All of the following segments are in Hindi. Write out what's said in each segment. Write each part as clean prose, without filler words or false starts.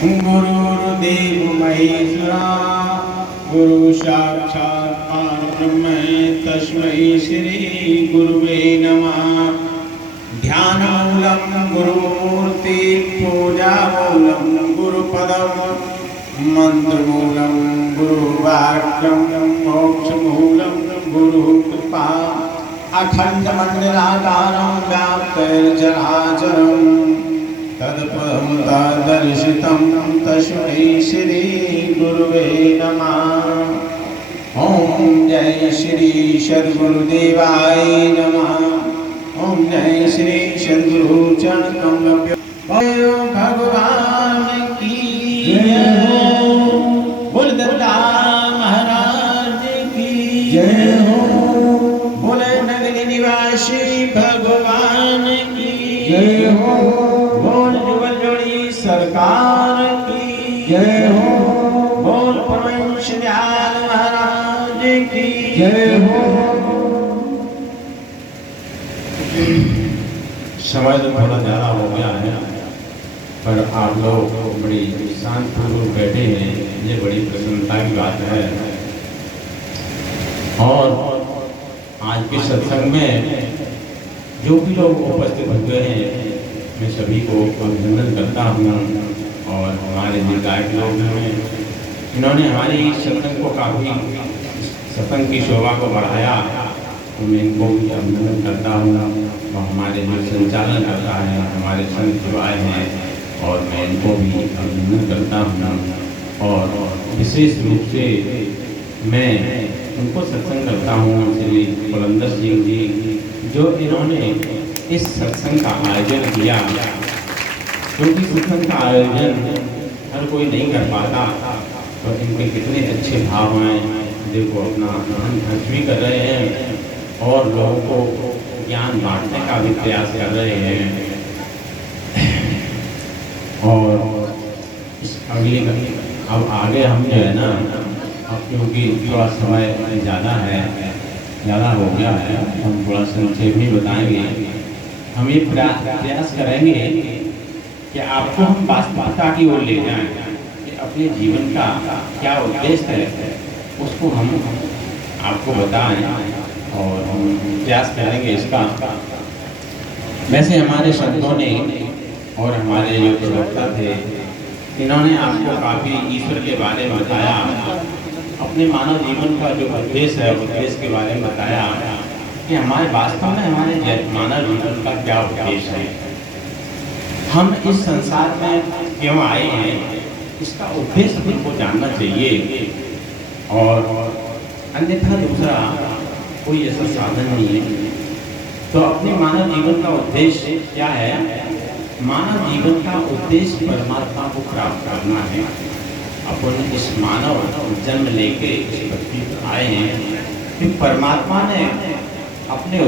गुरुर्देव महेश्वरा गुरु साक्षात् परब्रह्म तस्मै श्री गुरुवे नमः। ध्यानमूलं गुरुमूर्ति पूजामूलं गुरुपदं मंत्रमूलं गुरुवाक्यं मोक्षमूलं गुरुकृपा अखण्डमण्डलाकारं व्याप्तचराचरं तत्पदं तदर्शितं तस्मै श्री गुरुवे नमः। ओम जय श्री सद्गुरुदेवाय नमः। ओम जय श्री सद्गुरु चरण कमल भगवान की जय हो। बोल दत्ता महाराज की जय हो। बोले नगरी निवासी भगवान की जय हो। बोल जुगल जोड़ी सरकार की जय हो। बोल परमहंस दयाल महाराज की जय हो। समय तो थोड़ा ज़्यादा हो गया है, पर आप लोग बड़ी शांतिपूर्वक बैठे हैं, ये बड़ी प्रसन्नता की बात है। और आज के सत्संग में जो भी लोग उपस्थित हुए हैं, मैं सभी को अभिनंदन करता हूँ। और हमारे जो गायक लोग हैं, इन्होंने हमारी सत्संग को काफ़ी सत्संग की शोभा को बढ़ाया, तो मैं इनको भी अभिनंदन करता हूँ। और हमारे जो संचालन करता है, हमारे संत जो आए हैं, और मैं इनको भी अभिनंदन करता हूँ। और विशेष रूप से मैं उनको सत्संग करता हूँ, श्री बुलंदर सिंह जी, जो इन्होंने इस सत्संग का आयोजन किया। क्योंकि सत्संग का आयोजन हर कोई नहीं कर पाता, तो इनके कितने अच्छे भाव हैं। देखो, अपना धन खर्च भी कर रहे हैं और लोगों को ज्ञान बांटने का भी प्रयास कर रहे हैं। और इस अगले अब आगे हम जो है ना, अब क्योंकि थोड़ा समय ज़्यादा है, ज़्यादा हो गया है, हम थोड़ा संक्षेप में बताएंगे। हम ये प्रयास करेंगे कि आपको हम वास्तविकता की ओर ले जाएं, कि अपने जीवन का क्या उद्देश्य है उसको हम आपको बताएं, और हम प्रयास करेंगे इसका। वैसे हमारे संतों ने और हमारे जो प्रवक्ता थे, इन्होंने आपको काफ़ी ईश्वर के बारे में बताया, अपने मानव जीवन का जो उद्देश्य है उद्देश्य के बारे में बताया, कि हमारे वास्तव में हमारे मानव जीवन का क्या उद्देश्य है, हम इस संसार में क्यों आए हैं, इसका उद्देश्य हमको जानना चाहिए। और अन्यथा दूसरा कोई ऐसा साधन नहीं है। तो अपने मानव जीवन का उद्देश्य क्या है? मानव जीवन का उद्देश्य परमात्मा को प्राप्त करना है। अपन इस मानव जन्म लेके इस पृथ्वी पर आए हैं कि परमात्मा ने अपने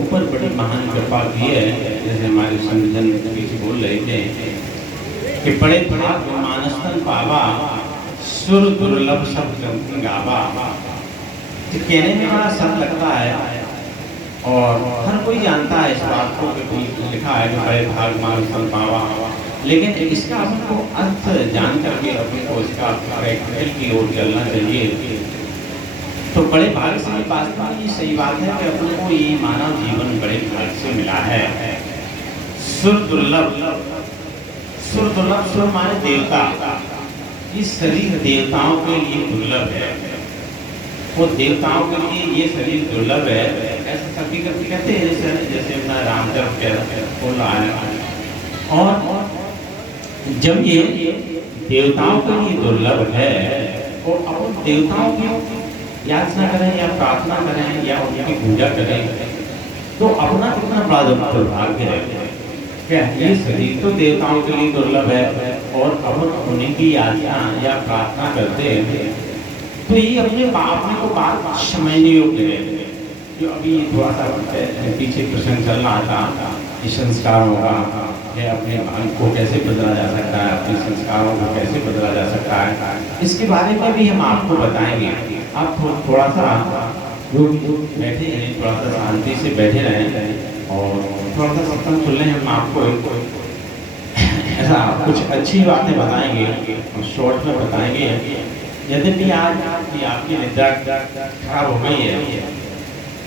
ऊपर बड़ी महान कृपा की है। जैसे हमारे संतजन पीछे बोल रहे थे कि बड़े भाग मानस्तन पावा सुर दुर्लभ सब गावा। तो कहने में बड़ा सच लगता है, और हर कोई जानता है इस बात को कि कोई लिखा है कि बड़े भाग मानस्तन पावा, लेकिन इसका आपको अर्थ जान करके अपने को इसका प्रैक्टिकल की ओर चलना चाहिए। तो बड़े भाग से वास्तव में ये सही बात है कि अपने को ये मानव जीवन बड़े भाग से मिला है। सुर दुर्लभ, सुर दुर्लभ, सुर माने देवता। इस शरीर देवताओं के लिए दुर्लभ है, वो देवताओं के लिए ये शरीर दुर्लभ है। ऐसा सभी कहते हैं, जैसे अपना रामचंद्र बोल रहा है। और जब ये देवताओं के लिए दुर्लभ है, और अपन देवताओं की याचना करें या प्रार्थना करें या उनकी पूजा करें, तो अपना कितना बड़ा दुर्भाग्य है। क्या ये शरीर तो देवताओं के लिए दुर्लभ है, और अपन उन्हीं की याचना या प्रार्थना करते हैं, तो ये अपने अपने को बात समझने योग्य है। जो अभी थोड़ा सा पीछे प्रश्न चल रहा था कि संस्कारों का, अपने मन को कैसे बदला जा सकता है, अपने संस्कारों को कैसे बदला जा सकता है, इसके बारे में भी हम आपको बताएंगे। आप थोड़ा सा जो बैठे हैं, थोड़ा सा शांति से बैठे रहें और थोड़ा सा सत्संग सुन लें। हम आपको ऐसा कुछ अच्छी बातें बताएंगे और शॉर्ट में बताएंगे। यदि आज आपकी निद्रा खराब हो गई है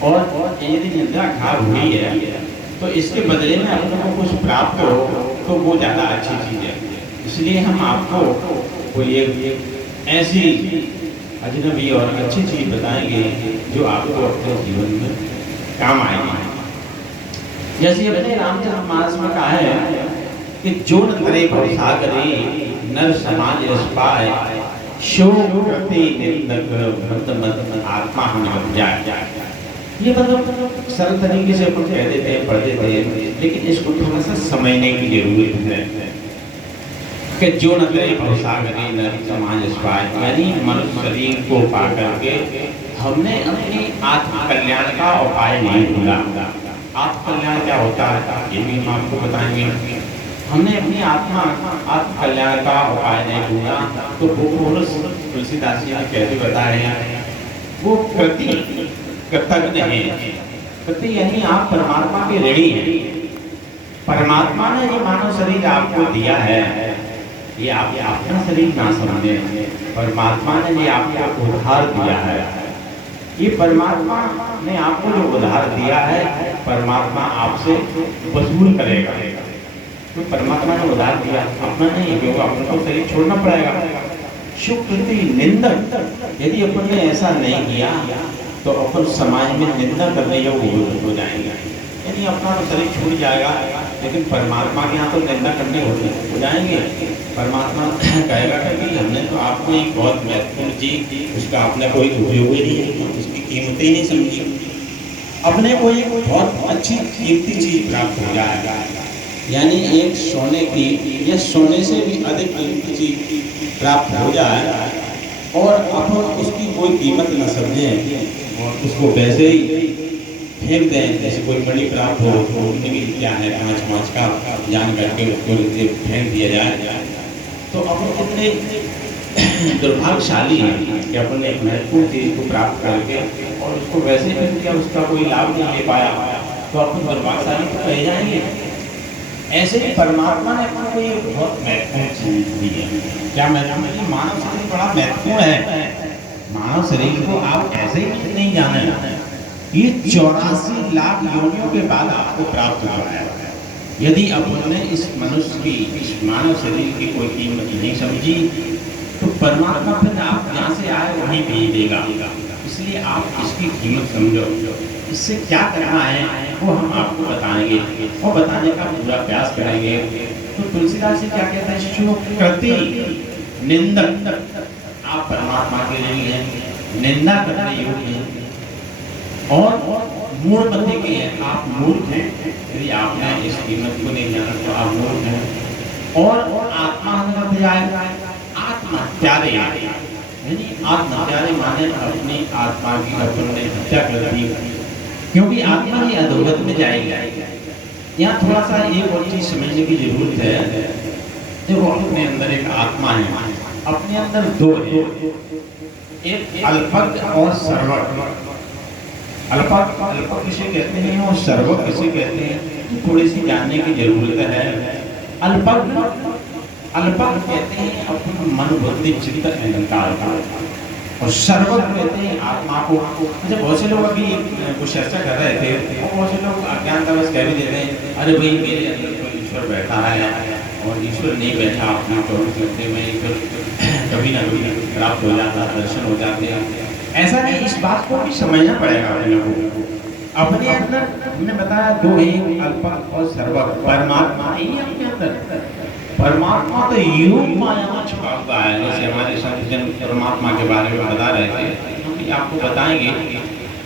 और यदि निद्रा खराब हुई है तो इसके बदले में अपने को कुछ प्राप्त हो तो वो ज़्यादा अच्छी चीज़ है। इसलिए हम आपको कोई एक ऐसी अजनबी और अच्छी चीज़ बताएंगे जो आपको अपने जीवन में काम आएगी। जैसे अपने रामचंद्र मानस में कहा है कि जो नरे सागरे नर समाज रस पाए शो प्रति निंदक आत्मा हमें बन जाए। ये मतलब सरल तरीके से अपन कह देते हैं, पढ़ देते हैं, लेकिन इसको थोड़ा सा समझने की जरूरत है कि जो नरे सागरे नर समाज रस पाए, यानी मनुष्य शरीर को पा करके हमने अपनी आत्म कल्याण का उपाय नहीं ढूंढा। आत्म कल्याण क्या होता है ये भी हम आपको बताएंगे। हमने अपनी आत्म कल्याण का उपाय नहीं ढूंढा तो वो पुरुष तुलसीदास जी कैसे बता रहे हैं, वो कृतज्ञ है। कृति यानी आप परमात्मा के ऋणी हैं। परमात्मा ने ये मानव शरीर आपको दिया है, ये आप अपना शरीर ना समझे। परमात्मा ने ये आपको उधार दिया है। ये परमात्मा ने आपको जो उधार दिया है परमात्मा आपसे वसूल करेगा। तो परमात्मा ने उधार दिया, अपना नहीं, क्योंकि अपन को शरीर छोड़ना पड़ेगा। शुक्ति निंदक, यदि अपन ने ऐसा नहीं किया तो अपन समाज में निंदा करने योग्य हो जाएंगे। यानी अपना तो शरीर छूट जाएगा, लेकिन परमात्मा के यहाँ तो निंदा करने हो जाएंगे। परमात्मा कहेगा कि हमने तो आपको एक बहुत महत्वपूर्ण चीज, उसका आपने कोई उपयोग ही नहीं, उसकी कीमत ही नहीं समझी। अपने को एक बहुत अच्छी कीमती चीज प्राप्त हो जाएगा, यानी एक सोने की या सोने से भी अधिक कीमती चीज प्राप्त हो जाए और अपन उसकी कोई कीमत न समझें और उसको वैसे ही फेंक दें। जैसे कोई मणि प्राप्त हो तो उनकी क्या है पाँच का जान करके उसको फेंक दिया जाए, तो अपन कितने दुर्भाग्यशाली हैं कि अपन एक महत्वपूर्ण चीज को प्राप्त करके और उसको वैसे फेंक दिया, उसका कोई लाभ नहीं ले पाया, तो अपन दुर्भाग्यशाली तो कहे जाएंगे। ऐसे ही परमात्मा ने अपन को ये बहुत महत्वपूर्ण चीज दी है। क्या महत्वपूर्ण? मानव शरीर बड़ा महत्वपूर्ण है। मानव शरीर को आप ऐसे ही नहीं जाने, ये 84 लाख योनियों के बाद आपको प्राप्त हुआ है। यदि अपन ने इस मनुष्य की, इस मानव शरीर की कोई कीमत नहीं समझी तो परमात्मा फिर आप जहाँ से आए वहीं भेज देगा। इसलिए आप इसकी कीमत समझो, इससे क्या करना है वो हम आपको बताएंगे और बताने का पूरा प्रयास करेंगे। तो तुलसीदास जी क्या कहते हैं, शुक्रति निंदक, आप परमात्मा के लिए हैं, निंदा करने योग्य हैं और मूढ़मति के हैं, आप मूर्ख हैं। यदि आपने इस कीमत को नहीं जाना तो आप मूर्ख हैं। और आत्मा जाएगा, आत्मा त्यारे, यानी आत्मा त्यारे माने अपनी आत्मा की अपने हत्या कर दी, क्योंकि आत्मा ही अधोगत में जाएगी। यहाँ थोड़ा सा एक और चीज समझने की जरूरत है। देखो अपने अंदर एक आत्मा है, अपने अंदर दो है, एक अल्पज्ञ और सर्वज्ञ। अल्पज्ञ किसे कहते हैं और सर्वज्ञ किसे कहते हैं, थोड़ी सी जानने की जरूरत है। अल्पज्ञ कहते हैं अपने मन बुद्धि चित्त अहंकार का, और सर्वज्ञ कहते हैं आत्मा को। अच्छा, बहुत से लोग अभी कुछ चर्चा कर रहे थे और बहुत से लोग अज्ञानतावश कह भी देते हैं, अरे भाई मेरे अंदर तो ईश्वर बैठा है और ईश्वर नहीं बैठा अपना 24 घंटे में, ईश्वर कभी ना कभी प्राप्त हो जाता, दर्शन हो जाते हैं। ऐसा नहीं, इस बात को भी समझना पड़ेगा अपने लोगों को। अपने अंदर हमने बताया दो ही, अल्पज्ञ और सर्वज्ञ। परमात्मा ही अपने अंदर, परमात्मा तो यूं माया में छुपा हुआ है। जैसे हमारे संतजन परमात्मा के बारे में बता रहे थे, हम आपको बताएंगे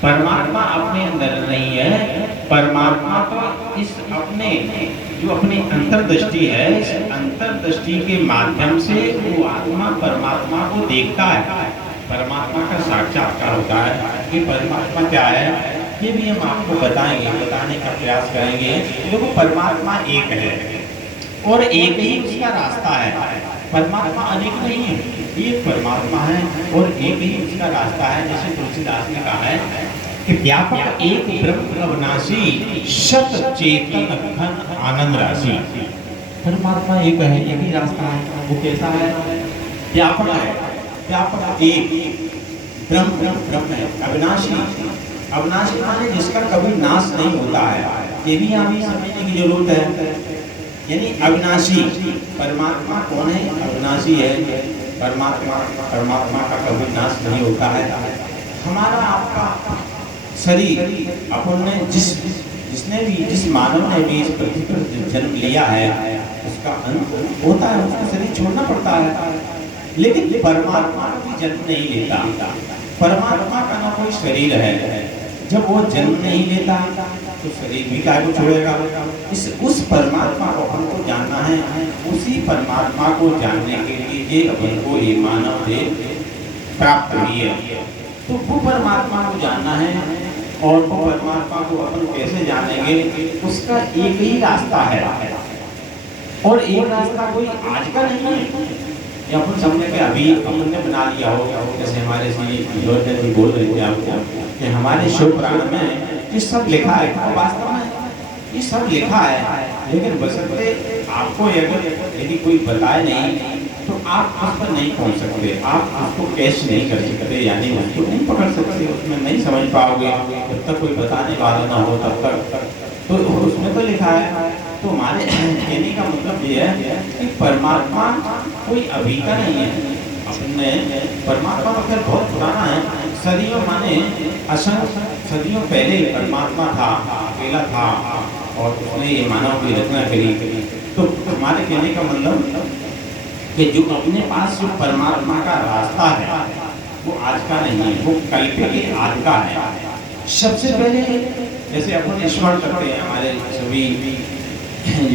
परमात्मा अपने अंदर नहीं है। परमात्मा तो इस अपने जो अपनी अंतर्दृष्टि है, इस अंतर्दृष्टि के माध्यम से वो आत्मा परमात्मा को देखता है। परमात्मा का साक्षात्कार होता है कि परमात्मा क्या है, ये भी हम आपको बताएंगे, बताने का प्रयास करेंगे। देखो परमात्मा एक है और एक ही उसका रास्ता है। परमात्मा अनेक नहीं है, एक परमात्मा है और एक ही उसका रास्ता है। जैसे तुलसीदास ने कहा है कि व्यापक एक ब्रह्म अविनाशी, शत चेतन घन आनंद राशि। परमात्मा एक है, एक ही रास्ता है। वो कैसा है? व्यापक है, व्यापक एक ब्रह्म ब्रह्म है, अविनाशी। अविनाशी माने जिसका कभी नाश नहीं होता है। ये भी हमें समझने की जरूरत है। यानी अविनाशी परमात्मा कौन है? अविनाशी है परमात्मा। परमात्मा का कभी नाश नहीं होता है। हमारा आपका शरीर, अपन ने जिस मानव ने भी इस पृथ्वी पर जन्म लिया है, उसका अंत होता है, उसका शरीर छोड़ना पड़ता है। लेकिन परमात्मा भी जन्म नहीं लेता। परमात्मा का ना कोई शरीर है। जब वो जन्म नहीं लेता तो शरीर भी क्या को छोड़ेगा? उस परमात्मा को हमको जानना है। उसी परमात्मा को जानने के लिए ये अपन को ये मानव देह प्राप्त हुई है। तो वो परमात्मा को जानना है। और वो परमात्मा को अपन कैसे जानेंगे? उसका एक ही रास्ता है, और एक रास्ता कोई आज का नहीं है। या अपन समझे कि अभी अपन ने बना लिया हो, जैसे हमारे जी बोल रहे थे आपको कि हमारे शिव पुराण में ये सब लिखा है। तो वास्तव में ये सब लिखा है, लेकिन बशर्ते आपको यदि कोई बताए नहीं तो आप उस पर नहीं पहुंच सकते, आप उसको कैच नहीं कर सकते, यानी उसको नहीं पकड़ सकते, उसमें नहीं समझ पाओगे जब तक कोई बताने वाला ना हो तब तक। तो उसमें तो लिखा है। तो हमारे कहने का मतलब ये है कि परमात्मा कोई अभी का नहीं है। अपने परमात्मा तो खैर बहुत पुराना है, सदियों माने असंख्य सदियों पहले परमात्मा था, अकेला था, और उसने ये मानव की रचना करी। तो हमारे कहने का मतलब कि जो अपने पास जो परमात्मा का रास्ता है वो आज का नहीं है, वो कल के आज का है। सबसे पहले जैसे अपन स्मरण करते हैं, हमारे सभी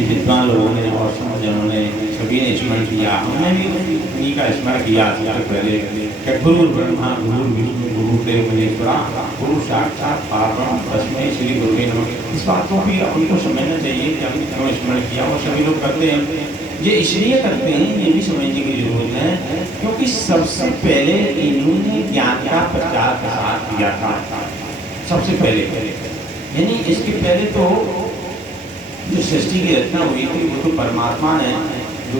विद्वान लोगों ने और समझों ने सभी ने स्मरण किया, हमने भी उन्हीं का स्मरण किया। सबसे पहले कि गुरु ब्रह्मा गुरु विष्णु गुरुदेव महेश्वरा गुरु साक्षात परब्रह्म तस्मै श्री गुरुवे नमः। इस बात को भी अपन को समझना चाहिए कि हमने क्यों स्मरण किया, और सभी लोग करते हैं। ये इसलिए करते हैं, ये भी समझने की जरूरत है, क्योंकि सबसे पहले इन्होंने ज्ञान का प्रचार प्रसार किया था। सबसे पहले यानी इसके पहले तो जो सृष्टि की रचना हुई थी वो तो परमात्मा ने जो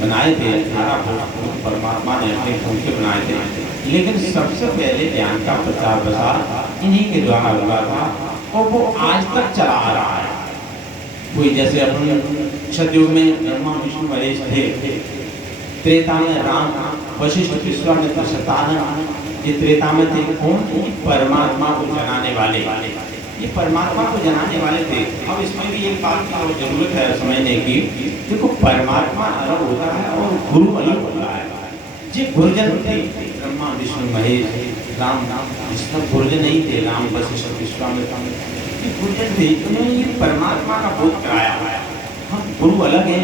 बनाए थे, 18 को परमात्मा ने अपने खून से बनाए थे। लेकिन सबसे पहले ज्ञान का प्रचार प्रसार इन्हीं के द्वारा हुआ था, और वो आज तक चला आ रहा है। कोई जैसे अपन सतयुग में ब्रह्मा विष्णु महेश थे, त्रेता में राम वशिष्ठ विश्वामित्र शतानन, ये त्रेता में थे कौन? परमात्मा को जनाने वाले, ये परमात्मा को जनाने वाले थे। अब इसमें भी एक बात की जरूरत है समझने की, देखो परमात्मा अलग होता है और गुरु अलग होता है। ये गुरुजन थे ब्रह्मा विष्णु महेश, राम विष्णु गुरुजन नहीं थे, राम वशिष्ठ विश्वामित्र ये गुरुजन थे, उन्होंने ये परमात्मा का बोध कराया। हम गुरु अलग है,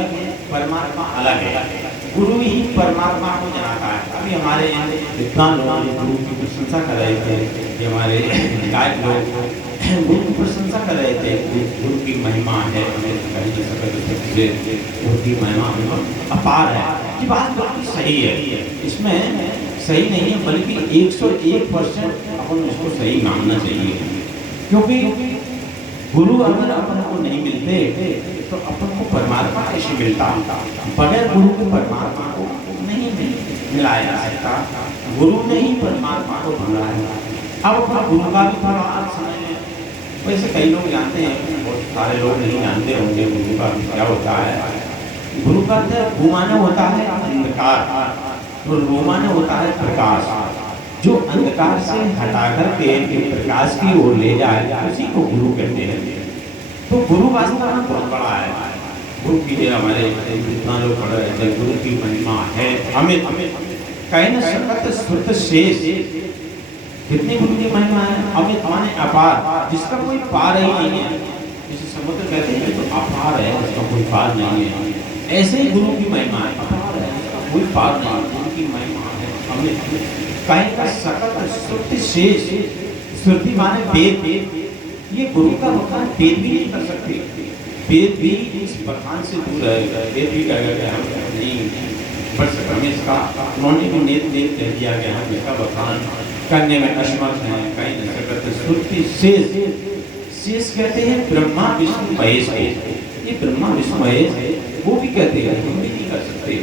परमात्मा अलग है। गुरु ही परमात्मा को जनाता है। अभी हमारे यहाँ विद्वान लोग गुरु की प्रशंसा कर रहे थे, कि हमारे गायक लोग गुरु की प्रशंसा कर रहे थे। गुरु की महिमा है, गुरु की महिमा अपार है। ये बात बिल्कुल सही है, इसमें सही नहीं है, बल्कि 101% अपन इसको सही मानना चाहिए। क्योंकि गुरु अगर अपन को नहीं मिलते तो अपन को परमात्मा कैसे मिलता? बगैर गुरु के परमात्मा को नहीं मिलाया जा सकता। गुरु ने ही परमात्मा को ढूंढा है। अब अपन गुरु का भी थोड़ा समझ लें। वैसे कई लोग जानते हैं, बहुत सारे लोग नहीं जानते होंगे गुरु का क्या होता है। गुरु का अर्थ घुमाना होता है अंधकार, और रोमाना होता है प्रकाश। जो अंधकार से हटा करके प्रकाश की ओर ले जाए उसी को गुरु कहते हैं। तो गुरु वास्तव में बहुत बड़ा है। गुरु की जो हमारे जितना लोग पढ़ रहे थे, गुरु की महिमा है हमें कहीं न सकत श्रुत शेष। कितनी गुरु की महिमा है? अमित माने अपार, जिसका कोई पार ही नहीं है। जैसे समुद्र कहते हैं तो अपार है, जिसका कोई पार नहीं है। ऐसे ही गुरु की महिमा है, अपार है, कोई पार नहीं। गुरु की महिमा है अमित, कहीं का सकत श्रुति शेष। श्रुति माने वेद, ये गुरु का मतलब वेद भी नहीं कर सकते। वेद भी इस बखान से दूर है। वेद भी कहेगा हम नहीं बढ़ सकते, हमें इसका उन्होंने भी नेत कह दिया गया, हम इसका बखान करने में असमर्थ हैं। कहीं न सकत श्रुति शेष। शेष कहते हैं ब्रह्मा विष्णु महेश को। ये ब्रह्मा विष्णु महेश वो भी कहते हैं, हम भी नहीं कर सकते।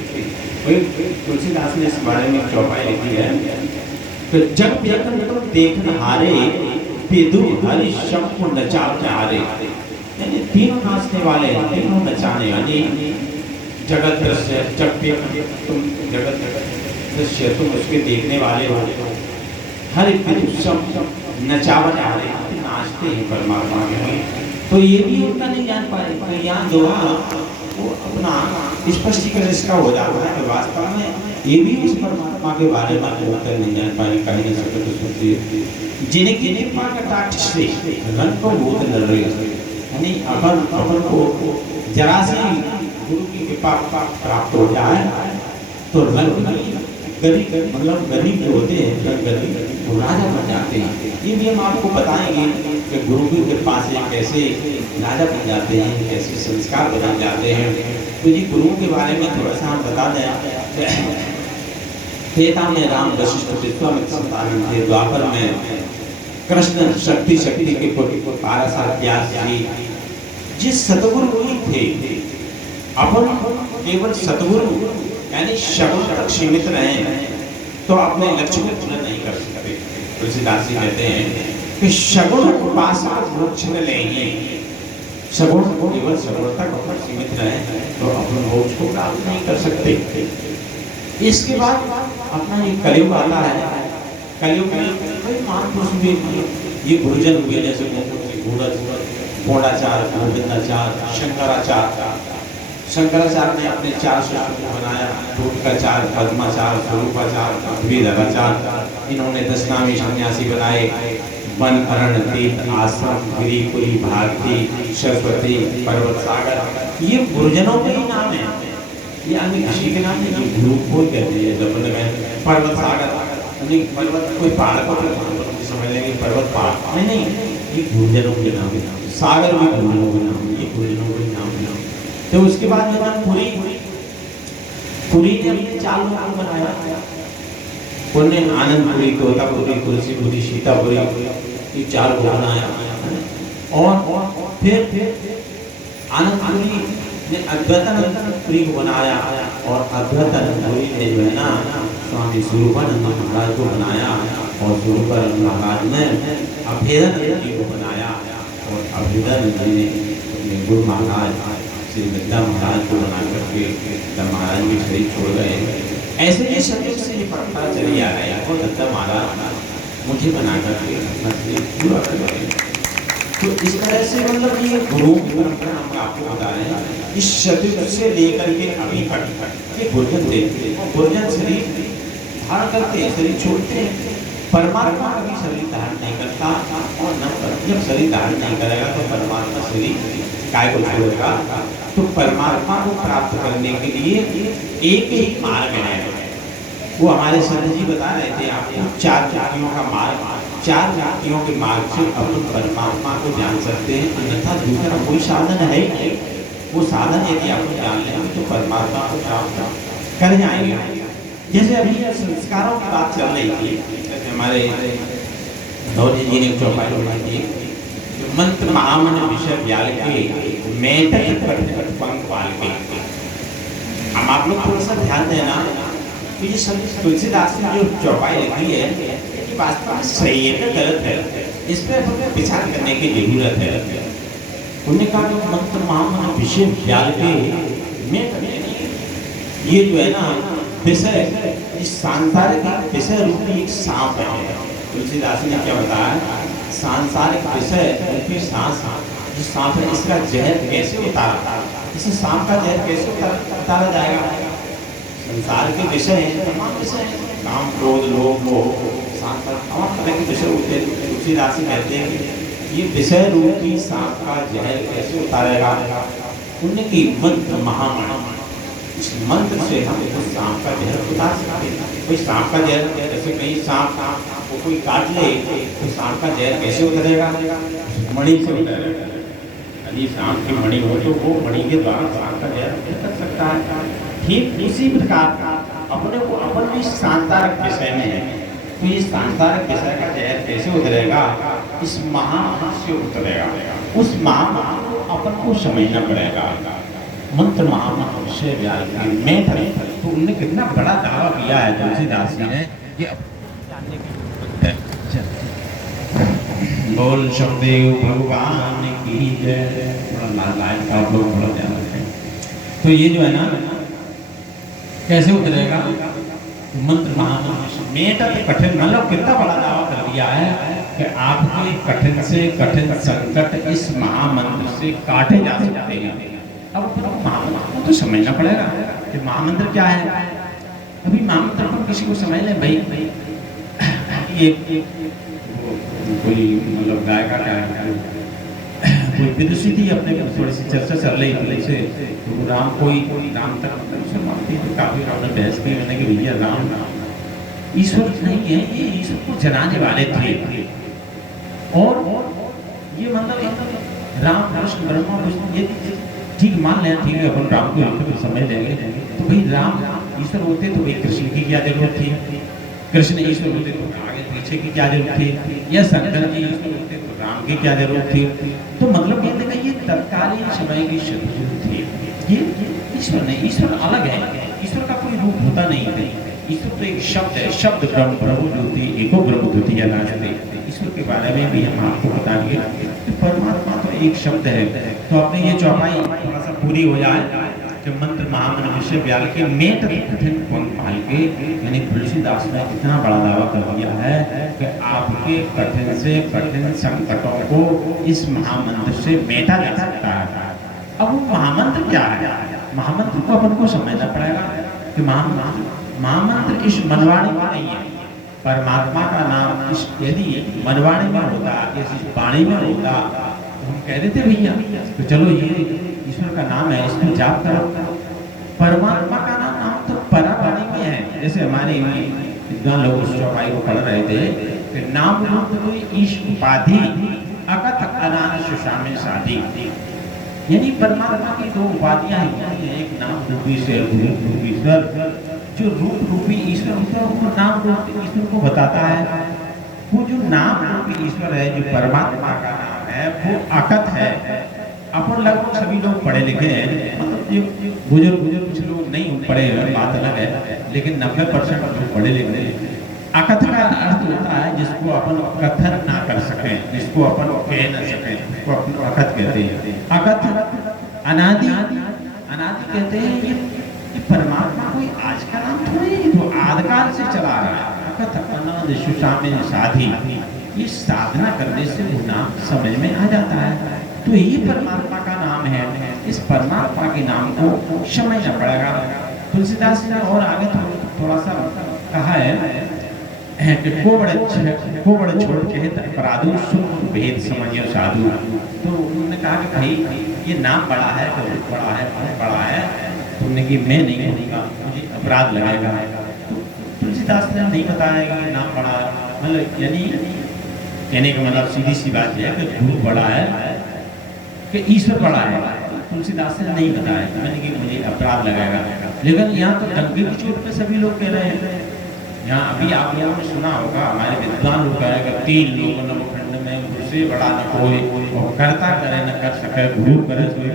कोई तुलसीदास ने इस बारे में चौपाई लिखी है कि जग व्यकन तुम देखन हारे, पेदु हरि शंभु नचाते हारे। यानी तीनों नाचने वाले, तीनों नचाने, यानी जगत दृश्य, जग व्यकन तुम जगत दृश्य, तुम उसके देखने वाले हो, हर एक नचावट आ रहे, नाचते हैं परमात्मा में। तो ये भी उनका नहीं जान पाए, तो यहाँ दोहा वो अपना स्पष्टीकरण इसका हो जाता है कि वास्तव में ये भी उस परमात्मा के बारे में उत्तर नहीं जान पाए। कहीं न सकते तो सोचिए जिन्हें किन्हीं कृपा कटाक्ष से धन को भूत लड़ रही, यानी अपन को जरा सी गुरु की कृपा प्राप्त हो जाए तो गरीब मतलब गरीब जो होते हैं गरीब वो राजा बन जाते हैं। ये भी हम आपको बताएंगे कि गुरु की कृपा से कैसे राजा बन जाते हैं, कैसे संस्कार बदल जाते हैं। तो ये गुरुओं के बारे में थोड़ा सा हम बता दें। त्रेता में राम वशिष्ठ विश्वामित्र संतान थे, द्वापर में कृष्ण शक्ति के पाराशर व्यास जी। जिस सतगुरु थे, अपन केवल सतगुरु यानी शब्द तक सीमित रहे तो अपने लक्ष्य को पूर्ण नहीं कर सकते। तुलसीदास जी कहते हैं कि सगुण उपासना मोक्ष में लेंगे, सगुण को केवल सगुण तक सीमित रहे तो अपने मोक्ष को प्राप्त नहीं कर सकते। इसके बाद अपना ये कलयुग आता है। कलयुग में कई महापुरुष भी ये गुरुजन हुए, जैसे गौड़ाचार्य, गोविंदाचार्य, शंकराचार्य ने अपने 4 शिष्यों को बनाया, टोटकाचार्य, पद्माचार्य, स्वरूपाचार्य, अद्वैताचार्य। इन्होंने 10 नामी सन्यासी बनाए, वन अरण्य तीर्थ आश्रम गिरिपुरी भारती सरस्वती पर्वत सागर। ये गुरुजनों के ही नाम है, ये अन्य किसी के नाम नहीं। गुरु को कहते हैं जब मतलब पर्वत सागर, पर्वत कोई पहाड़ को समझ लेंगे पर्वत पहाड़ नहीं, ये गुरुजनों के नाम है। सागर भी गुरुजनों के नाम, ये गुरुजनों के नाम है। तो उसके बाद पुरी ने अपने 4 लोगों को बनाया। उन्होंने आनंदपुरी, तोतापुरी, तुलसीपुरी, सीतापुरी, ये 4 को बनाया। और फिर आनंदपुरी ने अद्वैतानंदपुरी को बनाया, और अद्वैतानंदपुरी ने जो है ना स्वामी स्वरूपानंद महाराज को बनाया, और स्वरूपानंद महाराज ने अभेदानंद जी को बनाया, और अभेदानंद जी ने गुरु महाराज श्री विद्या महाराज को बना करके दत्ता महाराज भी शरीर छोड़ गए। ऐसे ही शरीर से ये परंपरा चली आ रही है, और दत्ता महाराज मुझे बना करके अपना शरीर पूरा कर गए। तो इस तरह से मतलब ये गुरु की परंपरा हम आपको बता रहे हैं। इस शरीर से लेकर के अभी तक ये गुरुजन थे, गुरुजन शरीर धारण करते हैं, शरीर छोड़ते हैं। परमात्मा कभी शरीर धारण नहीं करता, और न जब शरीर धारण नहीं करेगा तो परमात्मा शरीर काय को छोड़ेगा। तो परमात्मा को प्राप्त करने के लिए एक ही मार्ग है, वो हमारे संत जी बता रहे थे आपको, 4 जातियों का मार्ग। 4 जातियों के मार्ग से अपन परमात्मा को जान सकते हैं, अन्यथा दूसरा कोई साधन है नहीं। वो साधन यदि आप जान लेंगे तो परमात्मा को प्राप्त कर जाएंगे। जैसे अभी संस्कारों की बात चल रही थी, जैसे हमारे धौरी जी ने चौपाई बनाई थी, मंत्र महामन विषय व्याल के मेटक पट पंख वाल के। हम आप लोग थोड़ा सा ध्यान देना कि ये तुलसीदास ने जो चौपाई लिखी है कि वास्तव में सही है या गलत है, इस पर हमें विचार करने की जरूरत है। उन्होंने कहा कि मंत्र महामन विषय व्याल के में ये जो है ना विषय, इस सांसारिक विषय रूपी एक सांप है। तुलसीदास ने क्या बताया, सांसारिक विषय रूपी सांप, जो सांप है इसका जहर कैसे उतारा, इसे सांप का जहर कैसे उतारा जाएगा। संसार के विषय तमाम विषय, काम क्रोध लोभ मोह तमाम तरह के विषय होते हैं। तुलसीदास कहते हैं कि ये विषय रूपी सांप का जहर कैसे उतारेगा। उन्होंने की मंत्र महामण, इस मंत्र से हम उस सांप का जहर उतार सकते हैं। कोई सांप का जहर, जैसे कहीं सांप को कोई काट ले तो सांप का जहर कैसे उतरेगा, मणि से उतरेगा। यदि सांप की मणि हो तो वो मणि के द्वारा सांप का जहर उतर सकता है। ठीक इसी प्रकार अपने को अपन भी सांसारिक विषय में है, तो ये सांसारिक विषय का जहर कैसे उतरेगा, इस महामन से उतरेगा। उस महामन को अपन को समझना पड़ेगा। मंत्र महामनुष्य व्याल की मेट है। तो उनने कितना बड़ा दावा किया है तुलसीदास जी ने कि जानने की बोल शब्देव भगवान की जय। बड़ा लाइन का आप लोग बड़ा ध्यान रखें। तो ये जो है ना कैसे उतरेगा? मंत्र महामनुष्य मेट कठिन, मतलब कितना बड़ा दावा कर दिया है कि आपके कठिन से कठिन संकट इस महामंत्र से काटे जा सकते हैं। अब महामंत्र को तो समझना पड़ेगा कि महामंत्र क्या है। अभी महामंत्र को किसी को समझ लें भाई, एक कोई मतलब गायिका का कोई विदुषी थी, अपने थोड़ी सी चर्चा चल रही थी से तो राम राम तक मानती तो काफी राम ने बहस की, मैंने कि भैया राम ईश्वर नहीं है, ये ईश्वर को जनाने वाले थे। और ये मतलब राम कृष्ण ब्रह्मा विष्णु ये ठीक मान लें, ठीक है अपन राम को समझ लेंगे। तो भाई राम ईश्वर होते तो भाई कृष्ण की क्या जरूरत थी, कृष्ण ईश्वर होते तो आगे पीछे की क्या जरूरत थी, या शंकर जी ईश्वर होते तो राम की क्या जरूरत थी। तो मतलब कहते हैं ये तत्कालीन समय की शत्रुता थी। ये ईश्वर नहीं, ईश्वर अलग है, ईश्वर का कोई रूप होता नहीं है। ईश्वर तो एक शब्द है, शब्द ब्रह्म प्रभु ज्योति एको ब्रह्म द्वितीय नास्ति। ईश्वर के बारे में भी हम आपको बताएंगे। तो परमात्मा तो एक शब्द है। तो अपने ये चौपाई थोड़ा सा पूरी हो जाए कि मंत्र महामनुष्य व्याल के मेट कठिन पाल के, यानी तुलसीदास ने इतना बड़ा दावा कर दिया है कि आपके कठिन से कठिन संकटों को इस महामंत्र से मेटा जा सकता है। अब वो महामंत्र क्या है? महामंत्र को अपन को समझना पड़ेगा कि महामंत्र इस मनवाणी में नहीं है। परमात्मा का नाम इस यदि मनवाणी में होता, इस वाणी में होता तो हम कह देते भैया तो चलो ये ईश्वर का नाम है, इसको जाप करो। परमात्मा का नाम तो परावाणी में है। जैसे हमारे विद्वान लोग उस चौपाई को पढ़ रहे थे कि नाम रूप कोई ईश उपाधि अकथ अनान सुशामे शादी। यानी परमात्मा की दो उपाधियां हैं, एक नाम रूपी से रूप रूपी ईश्वर। जो रूप रूपी ईश्वर होता है वो नाम रूपी ईश्वर को बताता है। वो जो नाम रूपी ईश्वर है, जो परमात्मा का नाम है, वो अकथ है। अपन लगभग सभी लोग पढ़े लिखे हैं, मतलब जो बुजुर्ग कुछ लोग नहीं पढ़े हैं बात अलग है, लेकिन 90% लोग पढ़े लिखे हैं। अकथ का अर्थ होता है जिसको अपन कथन ना कर सकें, जिसको अपन कह न सकें, उसको अपन अकथ कहते हैं। अकथ अनादि, अनादि कहते हैं ये परमात्मा कोई आज का नाम थोड़ी है, तो आदिकाल से चला रहा है। अकथ अनादि सुशामे शादी, ये साधना करने से वो नाम समझ में आ जाता है। तो ये परमात्मा का नाम है। इस परमात्मा के नाम को समझना पड़ेगा। तुलसीदास ने और आगे थोड़ा सा कहा है कि को बड़े छोड़ के अपराधु सुख भेद समझियो साधु। तो उन्होंने कहा कि भाई ये नाम बड़ा है, तो बड़ा है, बड़ा है। तुमने कि मैं नहीं कहूँगा, मुझे अपराध लगेगा। तो तुलसीदास ने नहीं बताया कि ये नाम बड़ा है, मतलब यानी कहने का मतलब सीधी सी बात है कि गुरु बड़ा है कि ईश्वर बड़ा है। तुलसीदास ने नहीं बताया, मैंने कि मुझे अपराध लगेगा। लेकिन यहाँ तो डंके की चोट पे सभी लोग कह रहे हैं। यहाँ अभी आप लोगों ने सुना होगा, हमारे विद्वान लोग कहेगा 3 लोगों ने खंड में मुझसे बड़ा न कोई, और कर्ता करे न कर सके, गुरु करे कोई,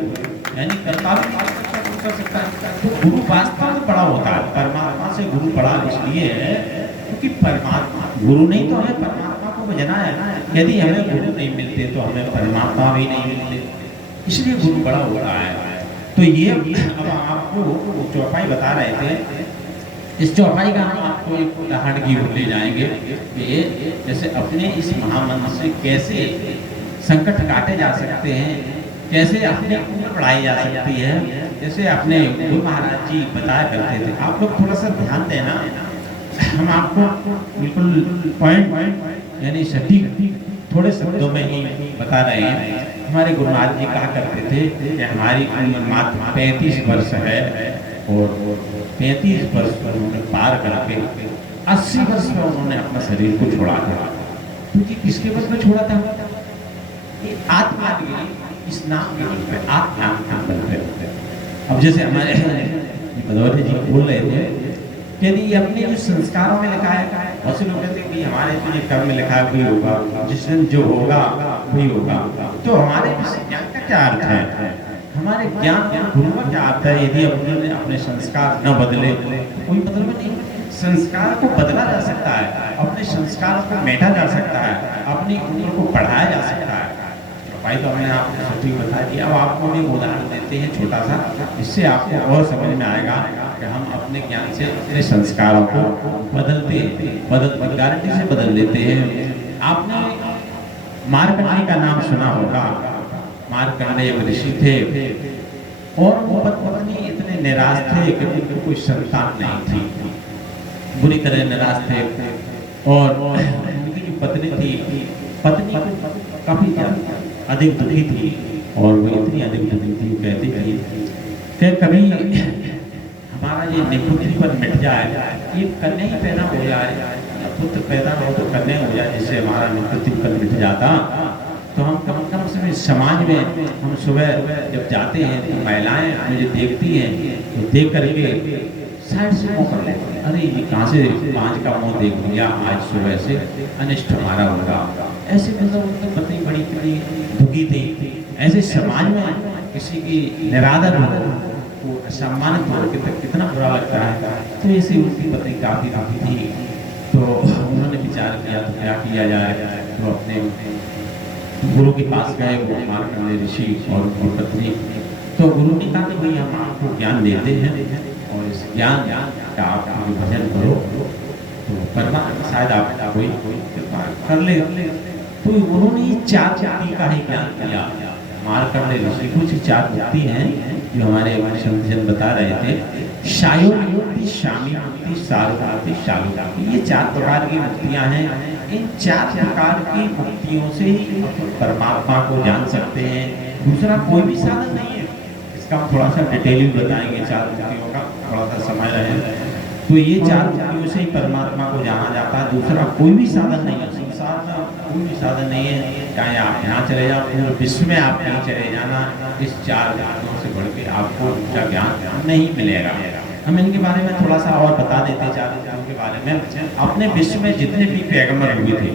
यानी कर्ता भी नहीं कर सकता। तो गुरु वास्तव में बड़ा होता है। परमात्मा से गुरु बड़ा इसलिए है क्योंकि परमात्मा गुरु नहीं तो हमें परमात्मा को बजना है ना। यदि हमें गुरु नहीं मिलते तो हमें परमात्मा भी नहीं मिलते, इसलिए गुरु बड़ा हो रहा है। तो ये अब आपको चौपाई बता रहे थे। इस चौपाई का हम आपको एक उदाहरण की ओर ले जाएंगे कि जैसे अपने इस महामंत्र से कैसे संकट काटे जा सकते हैं, कैसे अपने उम्र बढ़ाई जा सकती है। जैसे अपने गुरु महाराज जी बताया करते थे। आप लोग थोड़ा सा ध्यान देना, हम आपको बिल्कुल पॉइंट यानी सटीक थोड़े शब्दों में ही बता रहे हैं। हमारे गुरु महाराज जी कहा करते थे कि हमारी उम्र मात्र 35 वर्ष है और 35 वर्ष पर उन्होंने पार करके 80 वर्ष में उन्होंने अपना शरीर को छोड़ा था। क्योंकि किसके बस में छोड़ा था? आत्मा के, इस नाम के बल पे, आत्मा के बल पे। अब जैसे हमारे भदौरे जी बोल रहे थे यदि अपने जो संस्कारों में लिखा है, बहुत से लोग कहते हैं कि हमारे तो ये कर्म में लिखा है वही होगा, जिस दिन जो होगा वही होगा। तो हमारे ज्ञान का क्या अर्थ है? हमारे ज्ञान गुरु का क्या आता है, यदि अपने अपने संस्कार न बदले कोई मतलब नहीं। संस्कार को बदला जा सकता है, अपने संस्कार को मेटा जा सकता है, अपनी उम्र को बढ़ाया जा सकता है। भाई तो हमने आपको सटीक बता दिया। अब आपको भी उदाहरण देते हैं छोटा सा, इससे आपको और समझ में आएगा कि हम अपने ज्ञान से अपने संस्कारों को बदलते बदल गारंटी से बदल देते हैं। आपने मार्कंडेय का नाम सुना होगा। मार्कंडेय एक ऋषि थे और वो पत्नी इतने निराश थे कि उनको कोई संतान नहीं थी, बुरी तरह निराश थे। और उनकी जो पत्नी थी, पत्नी काफी अधिक दुखी थी और वो इतनी अधिक दुखी थी, कहती थी कि कभी हमारा ये निपुत्री पर मिट जाए, ये कन्या ही पैदा हो जाए, पुत्र पैदा हो तो कन्या हो जाए, जिससे हमारा निपुत्री पर मिट जाता तो हम कम से कम समाज में हम सुबह जब जाते हैं तो महिलाएं मुझे देखती हैं तो देख करके साइड से मुँह कर लेते हैं, अरे ये कहाँ से पाँच का मुँह देख लिया, आज सुबह से अनिष्ट हमारा होगा। ऐसे मतलब पत्नी बड़ी बड़ी दुखी थी। ऐसे समाज में किसी की निरादर हो, वो असम्मानित हो कितना बुरा लगता है। तो ऐसे उनकी पत्नी काफ़ी दुखी थी। तो उन्होंने विचार किया तो क्या किया जाए, तो अपने गुरु के पास गए, वो मार्कंडेय ऋषि और उनकी पत्नी। तो गुरु ने कहा कि भाई हम आपको ज्ञान देते हैं और इस ज्ञान का आप भजन करो तो परमात्मा शायद आप कोई कर ले। तो उन्होंने चार मुक्ति का ही ज्ञान दिया। मार्कंडेय ऋषि कुछ चार मुक्ति हैं जो हमारे संतजन बता रहे थे। शायो मुक्ति, शामी मुक्ति, सारो मुक्ति, शालू मुक्ति, ये चार प्रकार की मुक्तियां हैं। इन चार प्रकार की मुक्तियों से ही परमात्मा को जान सकते हैं, दूसरा कोई भी साधन नहीं है। इसका हम थोड़ा सा डिटेलिंग बताएंगे चार मुक्तियों का, थोड़ा सा समय रहे। तो ये चार मुक्तियों से ही परमात्मा को जाना जाता है, दूसरा कोई भी साधन नहीं है। संसार में कोई भी साधन नहीं है, चाहे आप यहाँ चले जाओ, पूरे विश्व में आप कहीं चले जाना, इस चार मुक्तियों से बढ़ के आपको उनका ज्ञान नहीं मिलेगा। हम इनके बारे में थोड़ा सा और बता देते हैं चार मुक्तियों के बारे में। अपने विश्व में जितने भी पैगंबर हुए थे,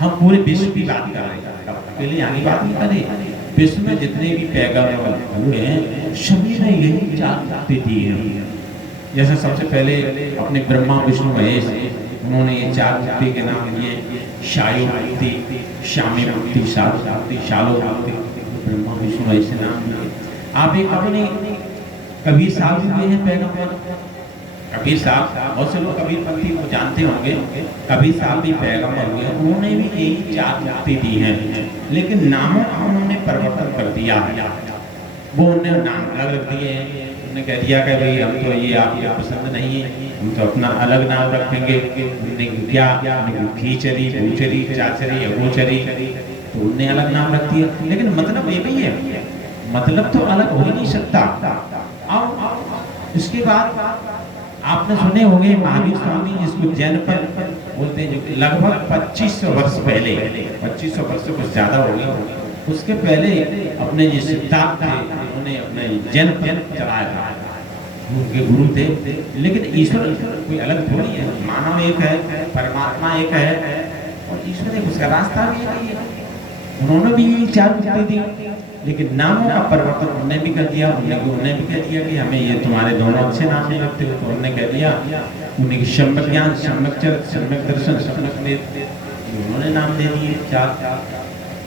हम पूरे विश्व की बात कर रहे हैं, पहले यहाँ की बात नहीं करें। विश्व में जितने भी पैगंबर हुए हैं सभी ने यही चार मुक्ति दी है। जैसे सबसे पहले अपने ब्रह्मा विष्णु महेश, उन्होंने ये चार मुक्ति के नाम लिए। शायो मुक्ति, शामी मुक्ति, सारो मुक्ति, शालो मुक्ति, ब्रह्मा विष्णु महेश नाम लिए। आप एक अपने कबीर साहब भी हैं पैगंबर। कबीर साहब, बहुत से लोग कबीर पंथी को जानते होंगे, कबीर साहब भी पैगंबर हुए, उन्होंने भी यही चार मुक्ति दी है। लेकिन नामों का उन्होंने परिवर्तन कर दिया है। वो उन्होंने नाम अलग रख दिए हैं। उन्होंने कह दिया कि भाई हम तो ये आपको पसंद नहीं है, हम तो अपना अलग नाम रखेंगे। उन्होंने क्या, खींचरी, भूचरी, चाचरी, अगोचरी, तो उन्होंने अलग नाम रख दिया। लेकिन मतलब एक ही है, मतलब तो अलग हो ही नहीं सकता। अब इसके बाद आपने सुने होंगे महावीर स्वामी, जिसको जैन पर बोलते हैं, जो लगभग 2500 वर्ष पहले, 2500 वर्ष से कुछ ज्यादा हो गया, उसके पहले अपने जो सिद्धार्थ थे उन्होंने अपने जैन पर चलाया था, उनके गुरु थे। लेकिन ईश्वर कोई अलग थोड़ी है, मानव एक है, परमात्मा एक है और ईश्वर एक, उसका रास्ता भी है। उन्होंने भी चार मुक्ति दी, लेकिन नामों का परिवर्तन उन्होंने भी कर दिया। उन्होंने भी कह दिया कि हमें ये तुम्हारे दोनों अच्छे नाम नहीं रखते हो, तो उन्होंने कह दिया उन्हें सम्यक ज्ञान, सम्यक चरित, सम्यक दर्शन, सम्यक नेत्र, उन्होंने नाम दे दिए चार।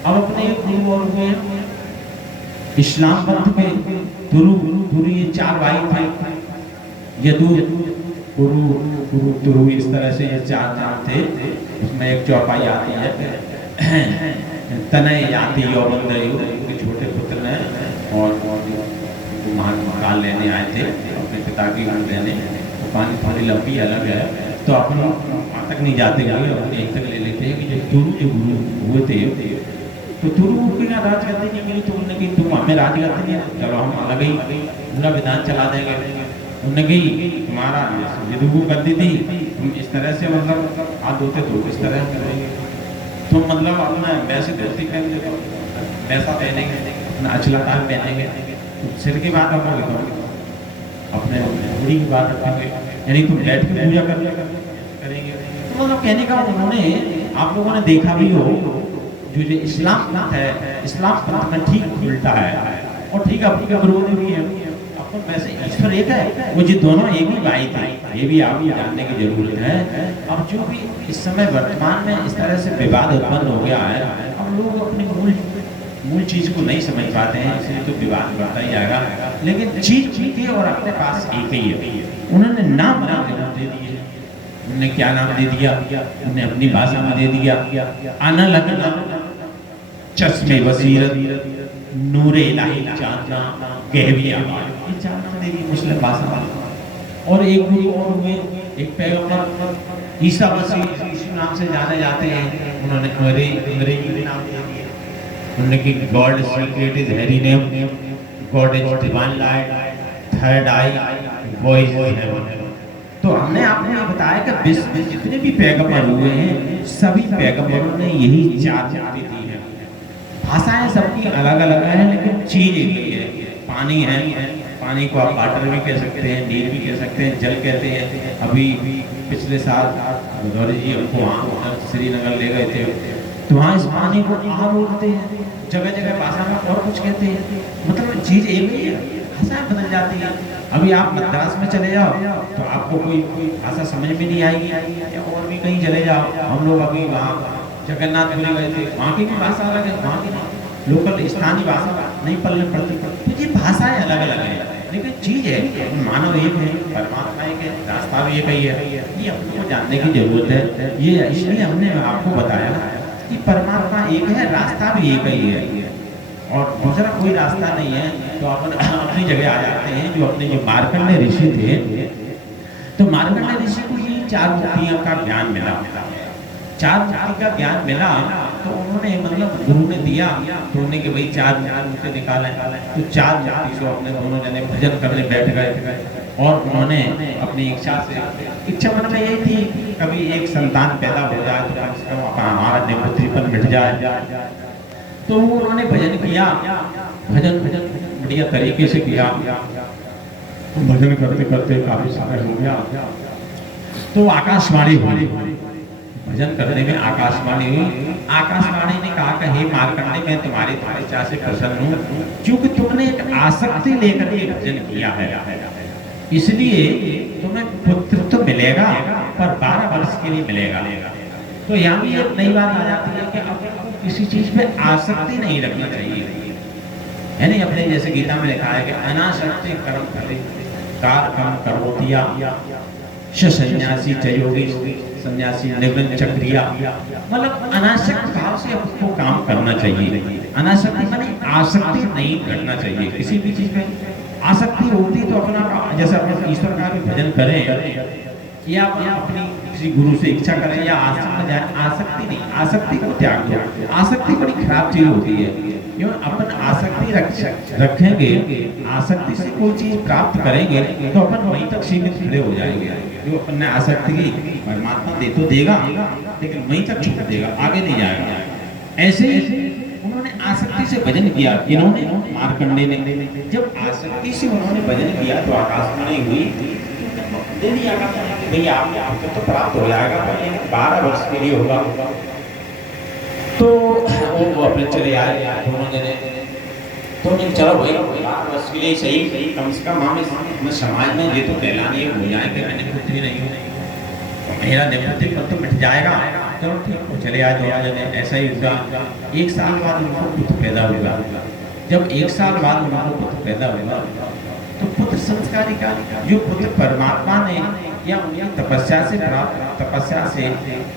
अब अपने गुरु और हुए इस्लाम पंथ के गुरु, ये चार भाई थे, यदु, गुरु, गुरु, तुरु, इस तरह से ये चार नाम थे। उसमें एक चौपाई आती है, तनय याति यौवनदयु, उनके छोटे पुत्र ने और काल लेने आए थे अपने पिता की गांड लेने। तो पानी थोड़ी लंबी अलग है, तो अपन वहाँ तक नहीं जाते हुए अपने एक तक ले लेते हैं कि जो तुरु जो गुरु हुए थे, तो तुरु की राज करते नहीं मिली, तो उन्होंने कही तुम हमें राज करते नहीं, चलो हम अलग ही पूरा विधान चला देंगे। उन्होंने कही तुम्हारा यदु गद्दी थी, तुम इस तरह से मतलब हाथ धोते तो इस तरह करेंगे, तो मतलब अपना वैसे धोती पहन वैसा पहनेंगे, अपना अचलातार पहनेंगे, तो सिर की बात हम लोग अपने बुढ़ी की बात रखेंगे, यानी तुम बैठ के पूजा करेंगे। तो मतलब कहने का उन्होंने, आप लोगों ने देखा भी हो, जो इस्लाम पंथ है, इस्लाम पंथ में ठीक उल्टा है। और ठीक है अपनी का विरोध भी है, अपन वैसे ईश्वर एक है, वो जी दोनों एक ही भाई थे, ये भी आपको जानने की जरूरत है। अब जो भी इस समय वर्तमान में इस तरह से विवाद उत्पन्न हो गया है, अब लोग अपनी मूल चीज को नहीं समझ पाते हैं, इसलिए तो विवाद बढ़ता ही जाएगा। लेकिन चीज थी और अपने पास एक ही है। उन्होंने नाम जरूर दे दिए, उन्होंने क्या नाम दे दिया, उन्होंने अपनी भाषा में दे दिया आना लगना, चश्मे बसीरत, नूरे इलाही जानना, गहवी आवाज़, ये चार नाम दे दिए मुस्लिम भाषा में। और एक गुरु और हुए, एक पैगंबर ईसा मसीह, यीशु नाम से जाने जाते हैं, उन्होंने अंग्रेजी में नाम दे दिए। उन्होंने कि god secret is Hari name, god is divine light, third eye, voice heaven. तो हमने आपको ये बताया कि विश्व में जितने भी पैगंबर हुए हैं, सभी पैगंबरों ने यही चार बातें दी हैं। भाषाएं सबकी अलग अलग हैं, लेकिन चीज एक ही है। पानी है, पानी को आप वाटर भी कह सकते हैं, नीर भी कह सकते हैं, जल कहते हैं। अभी पिछले साल गौरी जी हमको वहाँ श्रीनगर ले गए थे, तो वहाँ इस पानी को आम बोलते हैं, जगह जगह भाषा में और कुछ कहते हैं। मतलब चीज एक ही है, भाषाएं बदल जाती हैं। अभी आप मद्रास में चले जाओ तो आपको कोई भाषा समझ में नहीं आएगी, या और भी कहीं चले जाओ। हम लोग अभी वहाँ जगन्नाथपुरी गए थे, वहाँ की भी भाषा अलग है, वहाँ की लोकल स्थानीय भाषा नहीं पढ़ने पड़ती। तो ये भाषाएं अलग अलग हैं, लेकिन चीज है, मानव एक है, परमात्मा एक है, रास्ता भी एक ही है। ये अपने को जानने की जरूरत है। ये इसलिए हमने आपको बताया कि परमात्मा एक है, रास्ता भी एक ही है, और दूसरा कोई रास्ता नहीं है। तो अपन अपनी जगह आ जाते हैं। जो अपने जो मार्कंडेय ऋषि थे, तो मार्कंडेय ऋषि को ये चार मुक्तियों का ज्ञान मिला, चार मुक्ति का ज्ञान मिला। तो उन्होंने मतलब गुरु ने दिया, तो उन्होंने कि भाई चार मुक्ति निकाले। तो चार मुक्ति से अपने दोनों जने भजन करने बैठ गए, और उन्होंने अपनी इच्छा मन में यही थी कभी एक संतान पैदा हो जाए तो कम से कम हमारा निपुत्रीपन मिट जाए। तो उन्होंने भजन किया, भजन बढ़िया तरीके से किया। भजन करते करते काफी समय हो गया, तो आकाशवाणी हुई, भजन करने में आकाशवाणी हुई। आकाशवाणी ने कहा कि हे मार्कंडेय, मैं तुम्हारी तपस्या से प्रसन्न हूँ, क्योंकि तुमने एक आसक्ति लेकर के भजन किया है, इसलिए तुम्हें पुत्र तो मिलेगा, पर 12 वर्ष के लिए मिलेगा। तो यहाँ भी एक नई बात आ जाती है कि आपको किसी चीज पे आसक्ति नहीं रखना चाहिए, है नहीं। अपने जैसे गीता में लिखा है कि अनासक्ति कर्म करे कर्म करोतिया, सन्यासी चयोगी, सन्यासी निवृत्त चक्रिया। मतलब अनासक्त भाव से आपको काम करना चाहिए। अनासक्ति माने आसक्ति नहीं करना चाहिए किसी भी चीज में। आसक्ति होती तो अपना जैसे अपने ईश्वर का भी भजन करें, या अपनी किसी गुरु से इच्छा करें, या आसक्त में जाए, आसक्ति नहीं, आसक्ति को त्याग दो। आसक्ति बड़ी खराब चीज होती है, क्यों अपन आसक्ति रखेंगे, आसक्ति से कोई चीज प्राप्त करेंगे तो अपन वहीं तक सीमित खड़े हो जाएंगे। जो अपन ने आसक्ति की, परमात्मा दे तो देगा, लेकिन वहीं तक छूट देगा, आगे नहीं जाएगा। ऐसे उन्होंने आसक्ति से भजन किया, इन्होंने मार्कंडेय ने जब आसक्ति से उन्होंने भजन किया तो आकाशवाणी हुई, भैया आपको तो प्राप्त हो जाएगा, पर 12 वर्ष के लिए होगा। तो वो अपने चले आए दोनों जने, तो चलो भाई 12 वर्ष के लिए सही, कम से कम हमें समाज में ये तो कहलानी हो जाएंगे, मैंने पुत्री नहीं हूँ, मेरा निपुत्रीपन तो मिट जाएगा। चलो ठीक हो, चले आए दोनों जने। ऐसा ही हुआ, 1 साल बाद उनको पुत्र पैदा हुआ। जब 1 साल बाद उनको पुत्र पैदा हुआ, तो पुत्र संस्कारी का जो पुत्र परमात्मा ने या उनकी तपस्या से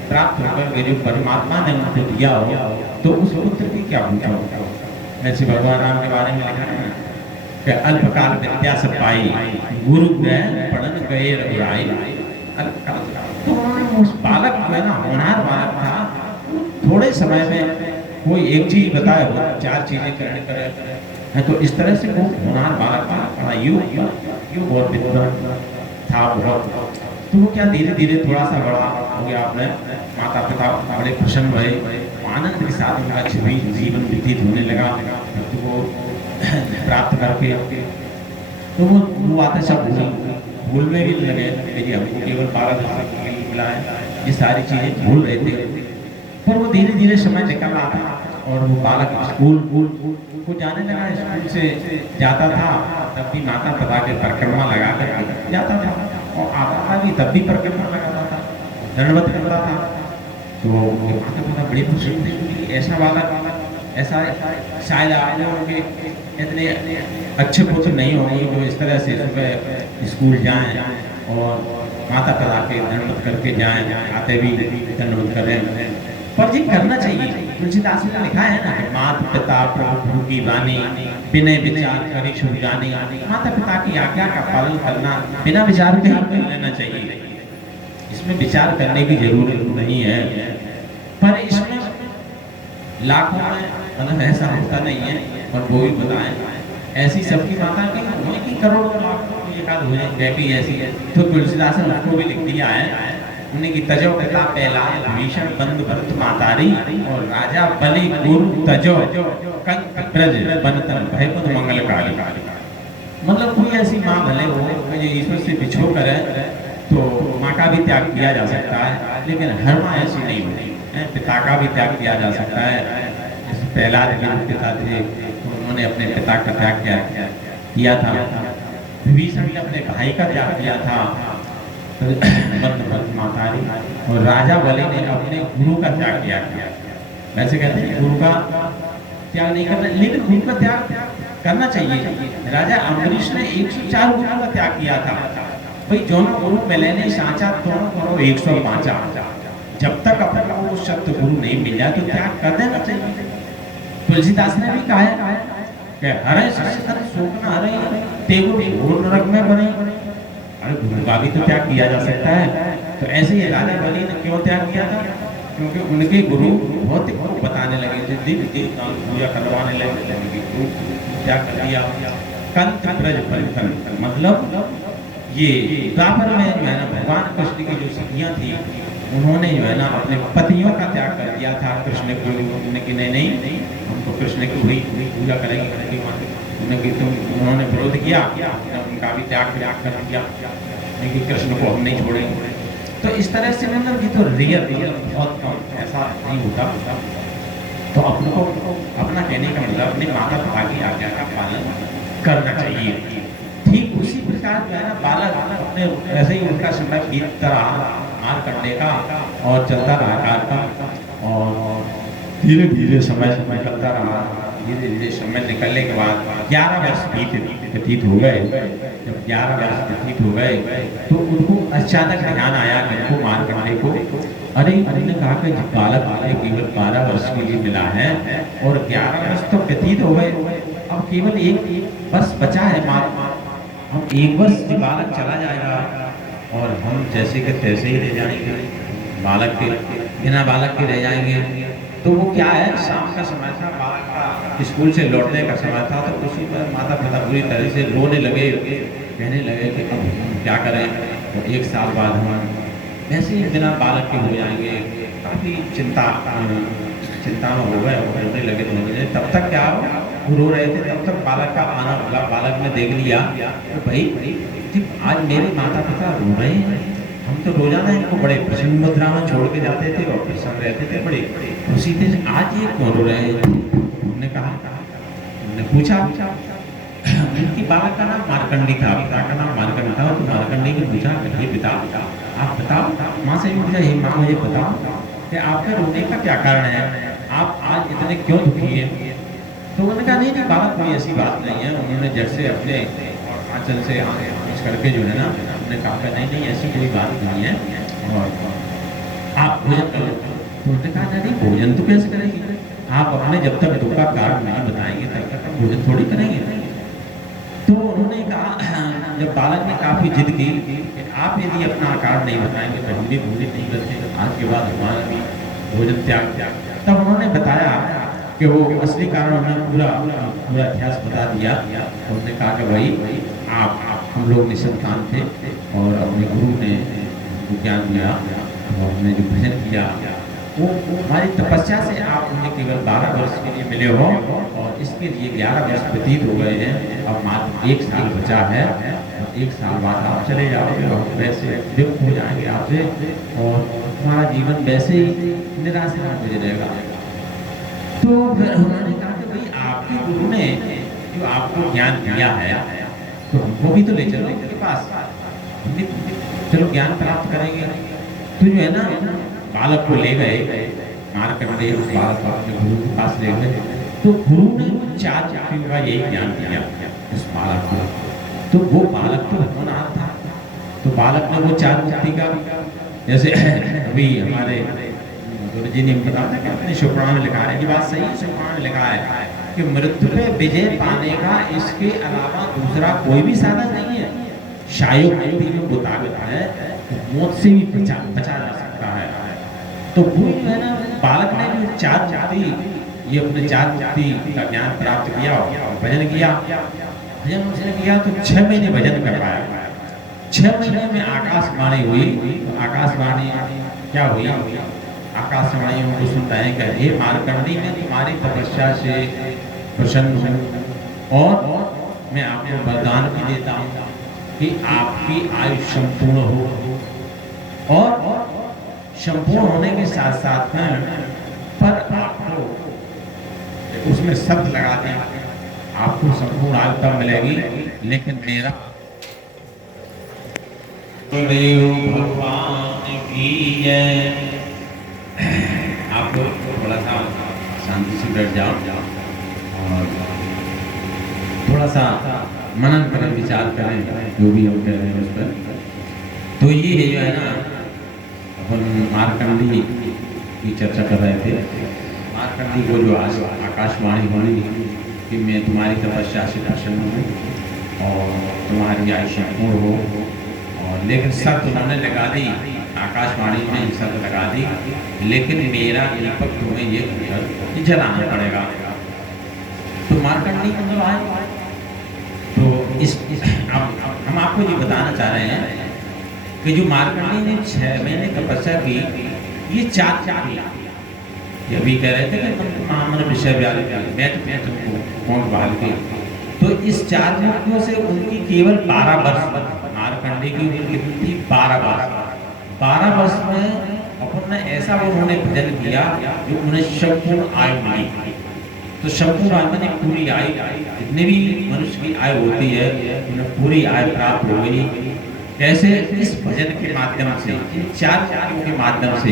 प्राप्त होकर के जो परमात्मा ने उनको दिया हो, तो उस पुत्र की क्या भूमिका होगा। ऐसे भगवान राम के बारे में लिखा है कि अल्पकाल विद्या सब पाई, गुरु ग्रहण पढ़न गए रघुराई। तो उन्होंने उस बालक को, है ना, होनहार बालक था, थोड़े समय में कोई एक चीज बताए, 4 चीजें ग्रहण करे है। तो इस तरह से वो होनहार बालक था, युग बहुत विद्वान था बहुत। तो वो क्या धीरे धीरे थोड़ा सा बड़ा हो गया, अपने माता पिता बड़े प्रसन्न हुए, आनंद के साथ उनका जीवन व्यतीत होने लगा। तो वो प्राप्त करके तो वो आते सब भूल में भी लगे, हमको केवल 12 वर्ष के लिए मिला है, ये सारी चीजें भूल रहे थे। पर वो धीरे धीरे समय निकल रहा था, और वो बालक स्कूल को जाने लगा, स्कूल से जाता था तब भी माता पिता के परिक्रमा लगा कर जाता था, और आता था भी तब भी परिक्रमा लगाता था, दंडवत करता था। तो उनके माता पिता बड़ी खुशी थी कि ऐसा बालक, ऐसा शायद आगे उनके इतने अच्छे पुत्र नहीं होंगे जो इस तरह से सुबह स्कूल जाएं और माता पिता के दंडवत करके जाएं, आते भी दंडवत करें। पर ये करना चाहिए। तुलसीदास ने लिखा है ना, माता पिता प्रभु की वाणी, बिना विचार करे छूट जानी। माता पिता की आज्ञा का पालन करना बिना विचार के ही कर लेना चाहिए, इसमें विचार करने की जरूरत नहीं है। पर इसमें लाखों में मतलब ऐसा होता नहीं है, और वो भी बताएं ऐसी सबकी माता की होने की करोड़ों लाखों एक आध हो जाए ऐसी है। तो तुलसीदास ने उसको भी लिख दिया है, उन्हें की तजो पिता पहला भीषण बंद भरत मातारी, और राजा बलि गुरु तजो कंक ब्रज बनतन भय पद मंगलकारी। मतलब कोई ऐसी माँ भले हो जो ईश्वर से बिछो कर तो माँ का भी त्याग किया जा सकता है, लेकिन हर माँ ऐसी नहीं होती है। पिता का भी त्याग किया जा सकता है। जैसे प्रहलाद के पिता थे, उन्होंने अपने पिता का त्याग किया था। विभीषण ने अपने भाई का त्याग किया था मातारी, और राजा बलि ने अपने गुरु का त्याग किया। वैसे कहते हैं गुरु का त्याग नहीं करना, लेकिन गुरु का त्याग करना चाहिए। राजा अम्बरीश ने 104 गुरु का त्याग किया था। भाई दोनों गुरु मिले नहीं साचा, दोनों करो 105। जब तक अपने को सत्य गुरु नहीं मिल जाए तो त्याग कर देना चाहिए। तुलसीदास ने भी कहा है कि हरे सत्य शोकना हरे तेगु घोर नरक में बने। अरे गुरु का भी तो त्याग किया जा सकता है। तो ऐसे ही राजा बलि ने क्यों त्याग किया था? क्योंकि उनके गुरु भौतिक को बताने लगे थे, दिव्य देवता पूजा करवाने लगे, त्याग कर दिया। कंत ब्रज परिखन मतलब ये द्वापर में जो है ना भगवान कृष्ण की जो सखियां थी, उन्होंने जो है ना अपने पतियों का त्याग कर दिया था कृष्ण को। कि नहीं हम तो कृष्ण की हुई पूजा करेंगे, उन्होंने विरोध किया, उनका भी त्याग कर दिया, लेकिन कृष्ण को हम नहीं छोड़ेंगे। तो इस तरह से मतलब ये तो रियल बहुत कम, ऐसा नहीं होता। तो अपने को अपना कहने का मतलब अपने माता पिता की आज्ञा का पालन करना चाहिए। ठीक उसी प्रकार जो है ना बालक अपने ऐसे ही उनका समय बीतता रहा मार करने का, और चलता रहा कार का, और धीरे धीरे समय निकलता रहा। धीरे धीरे समय निकलने के बाद 11 वर्ष व्यतीत हो गए। जब 11 वर्ष व्यतीत हो गए तो उनको अचानक ध्यान आया कि उनको मार करने को। अरे उन्होंने कहा कि बालक केवल 12 वर्ष के लिए मिला है और 11 वर्ष तो व्यतीत हो गए, अब केवल एक वर्ष बचा है। हम 1 वर्ष बालक चला जाएगा और हम जैसे के तैसे ही रह जाएंगे, बालक के बिना बालक के रह जाएंगे। तो वो क्या है, शाम का समय था, बालक का स्कूल से लौटने का समय था। तो उसी पर माता पिता बुरी तरह से रोने लगे, कहने लगे कि अब हम क्या करें, तो 1 साल बाद हम ऐसे ही बिना बालक के हो जाएंगे। काफ़ी चिंता में हो गए, रोने लगे। तो तब तक क्या वो रो रहे थे, तब तक बालक का आना होगा। बालक ने देख लिया तो भाई आज मेरे माता पिता रो रहे हैं, हम तो रोजाना इनको बड़े प्रसन्न मुद्रा में छोड़ के जाते थे और प्रसन्न रहते थे, बड़े खुशी थे, आज ये क्यों रो रहे हैं? हमने कहा, हमने पूछा, इनकी बालक का नाम मार्कंडी था, पिता का नाम मार्कंडी था। तो मार्कंडी ने पूछा, ये पिता आप बताओ, माँ से भी पूछा, ये माँ मुझे बताओ कि आपके रोने का क्या कारण है, आप आज इतने क्यों दुखी हैं? तो उन्होंने कहा नहीं बालक कोई ऐसी बात नहीं है। उन्होंने जैसे अपने आंचल से करके जो है ना, हमने कहा नहीं ऐसी कोई बात नहीं है, और आप भोजन करो। तो उन्होंने कहा नहीं भोजन तो कैसे करेंगे, आप अपने जब तक दुख का कारण नहीं बताएंगे तब तक हम भोजन थोड़ी करेंगे। तो उन्होंने कहा, जब बालक ने काफ़ी जिद की कि आप यदि अपना कारण नहीं बताएंगे तो हम भी भोजन नहीं करते, आज के बाद हमारा भी भोजन त्याग। तब उन्होंने बताया कि वो असली कारण उन्होंने पूरा इतिहास बता दिया। उन्होंने कहा कि भाई आप हम लोग निसंतान थे और अपने गुरु ने ज्ञान दिया और हमने जो भजन किया वो हमारी तपस्या से आप उन्हें केवल 12 वर्ष के लिए मिले हो, और इसके लिए 11 वर्ष व्यतीत हो गए हैं। अब मात्र 1 साल बचा है, और 1 साल बाद आप चले जाओगे और वैसे विमुख हो जाएंगे आपसे, और हमारा जीवन वैसे ही निराश हो जाएगा। तो फिर उन्होंने कहा कि भाई आपके गुरु ने जो आपको ज्ञान दिया है तो हमको भी तो ले चलो उनके पास, हमने चलो ज्ञान प्राप्त करेंगे। तो जो है ना बालक को ले गए मार्कंडेय, उस बालक को अपने गुरु के पास ले गए। तो गुरु ने 4 जातियों का यही ज्ञान दिया उस बालक को। तो वो बालक तो होनहार था, तो बालक ने वो 4 जाति का, जैसे अभी हमारे गुरु जी ने बताया था कि अपने शुक्रान में लिखा है, ये बात सही है, शुक्रान में लिखा है कि मृत्यु पे विजय पाने का इसके अलावा दूसरा कोई भी साधन नहीं है। शायद मुक्ति में मुताबिक है, मौत से भी बचा जा सकता है। तो वो जो है ना बालक ने जो 4 जाति, ये अपने 4 जाति का ज्ञान प्राप्त किया और भजन किया। भजन उसने किया तो 6 महीने भजन कर पाया। 6 महीने में आकाशवाणी हुई। तो आकाशवाणी क्या हुई? आकाशवाणी उनको सुनता है कि हे मार्कंडी, मैं तुम्हारी तपस्या से प्रसन्न हूँ और मैं आपको वरदान भी देता हूँ कि आपकी आयु संपूर्ण हो, और संपूर्ण होने के साथ साथ में पर आपको उसमें शब्द लगा दें, आपको संपूर्ण आयु तब मिलेगी, लेकिन मेरा भगवान की जय। आप लोग थोड़ा सा शांति से बैठ जाओ और थोड़ा सा मनन करें, विचार करें जो भी हम कह रहे हैं उस पर। तो ये है जो है ना, अपन मार्कंडी की चर्चा कर रहे थे। मार्कंडी को जो आज आकाशवाणी होनी कि मैं तुम्हारी तपस्या से प्रसन्न हूँ और तुम्हारी आयु संपूर्ण हो, और लेकिन शर्त उन्होंने लगा दी, आकाशवाणी में शर्त लगा दी, लेकिन मेरा दीपक तुम्हें ये जलाना पड़ेगा। तो मार्कंडी मतलब आए। तो इस हम आपको ये बताना चाह रहे हैं कि जो मार्कंडी ने 6 महीने तपस्या की, ये 4 जाति, ये भी कह रहे थे कि तुम महामन विषय बैठते हैं तुमको कौन बाल के। तो इस 4 जातियों से उनकी केवल 12 वर्ष, मार्कंडी की उम्र कितनी थी? 12 वर्ष। 12 वर्ष में अपन ने ऐसा उन्होंने भजन किया जो उन्हें संपूर्ण आयु मिली। तो संपूर्ण आयु में पूरी आयु, जितने भी मनुष्य की आयु होती है उन्हें पूरी आयु प्राप्त हो गई। कैसे? इस भजन के माध्यम से, इन 4 जातियों के माध्यम से।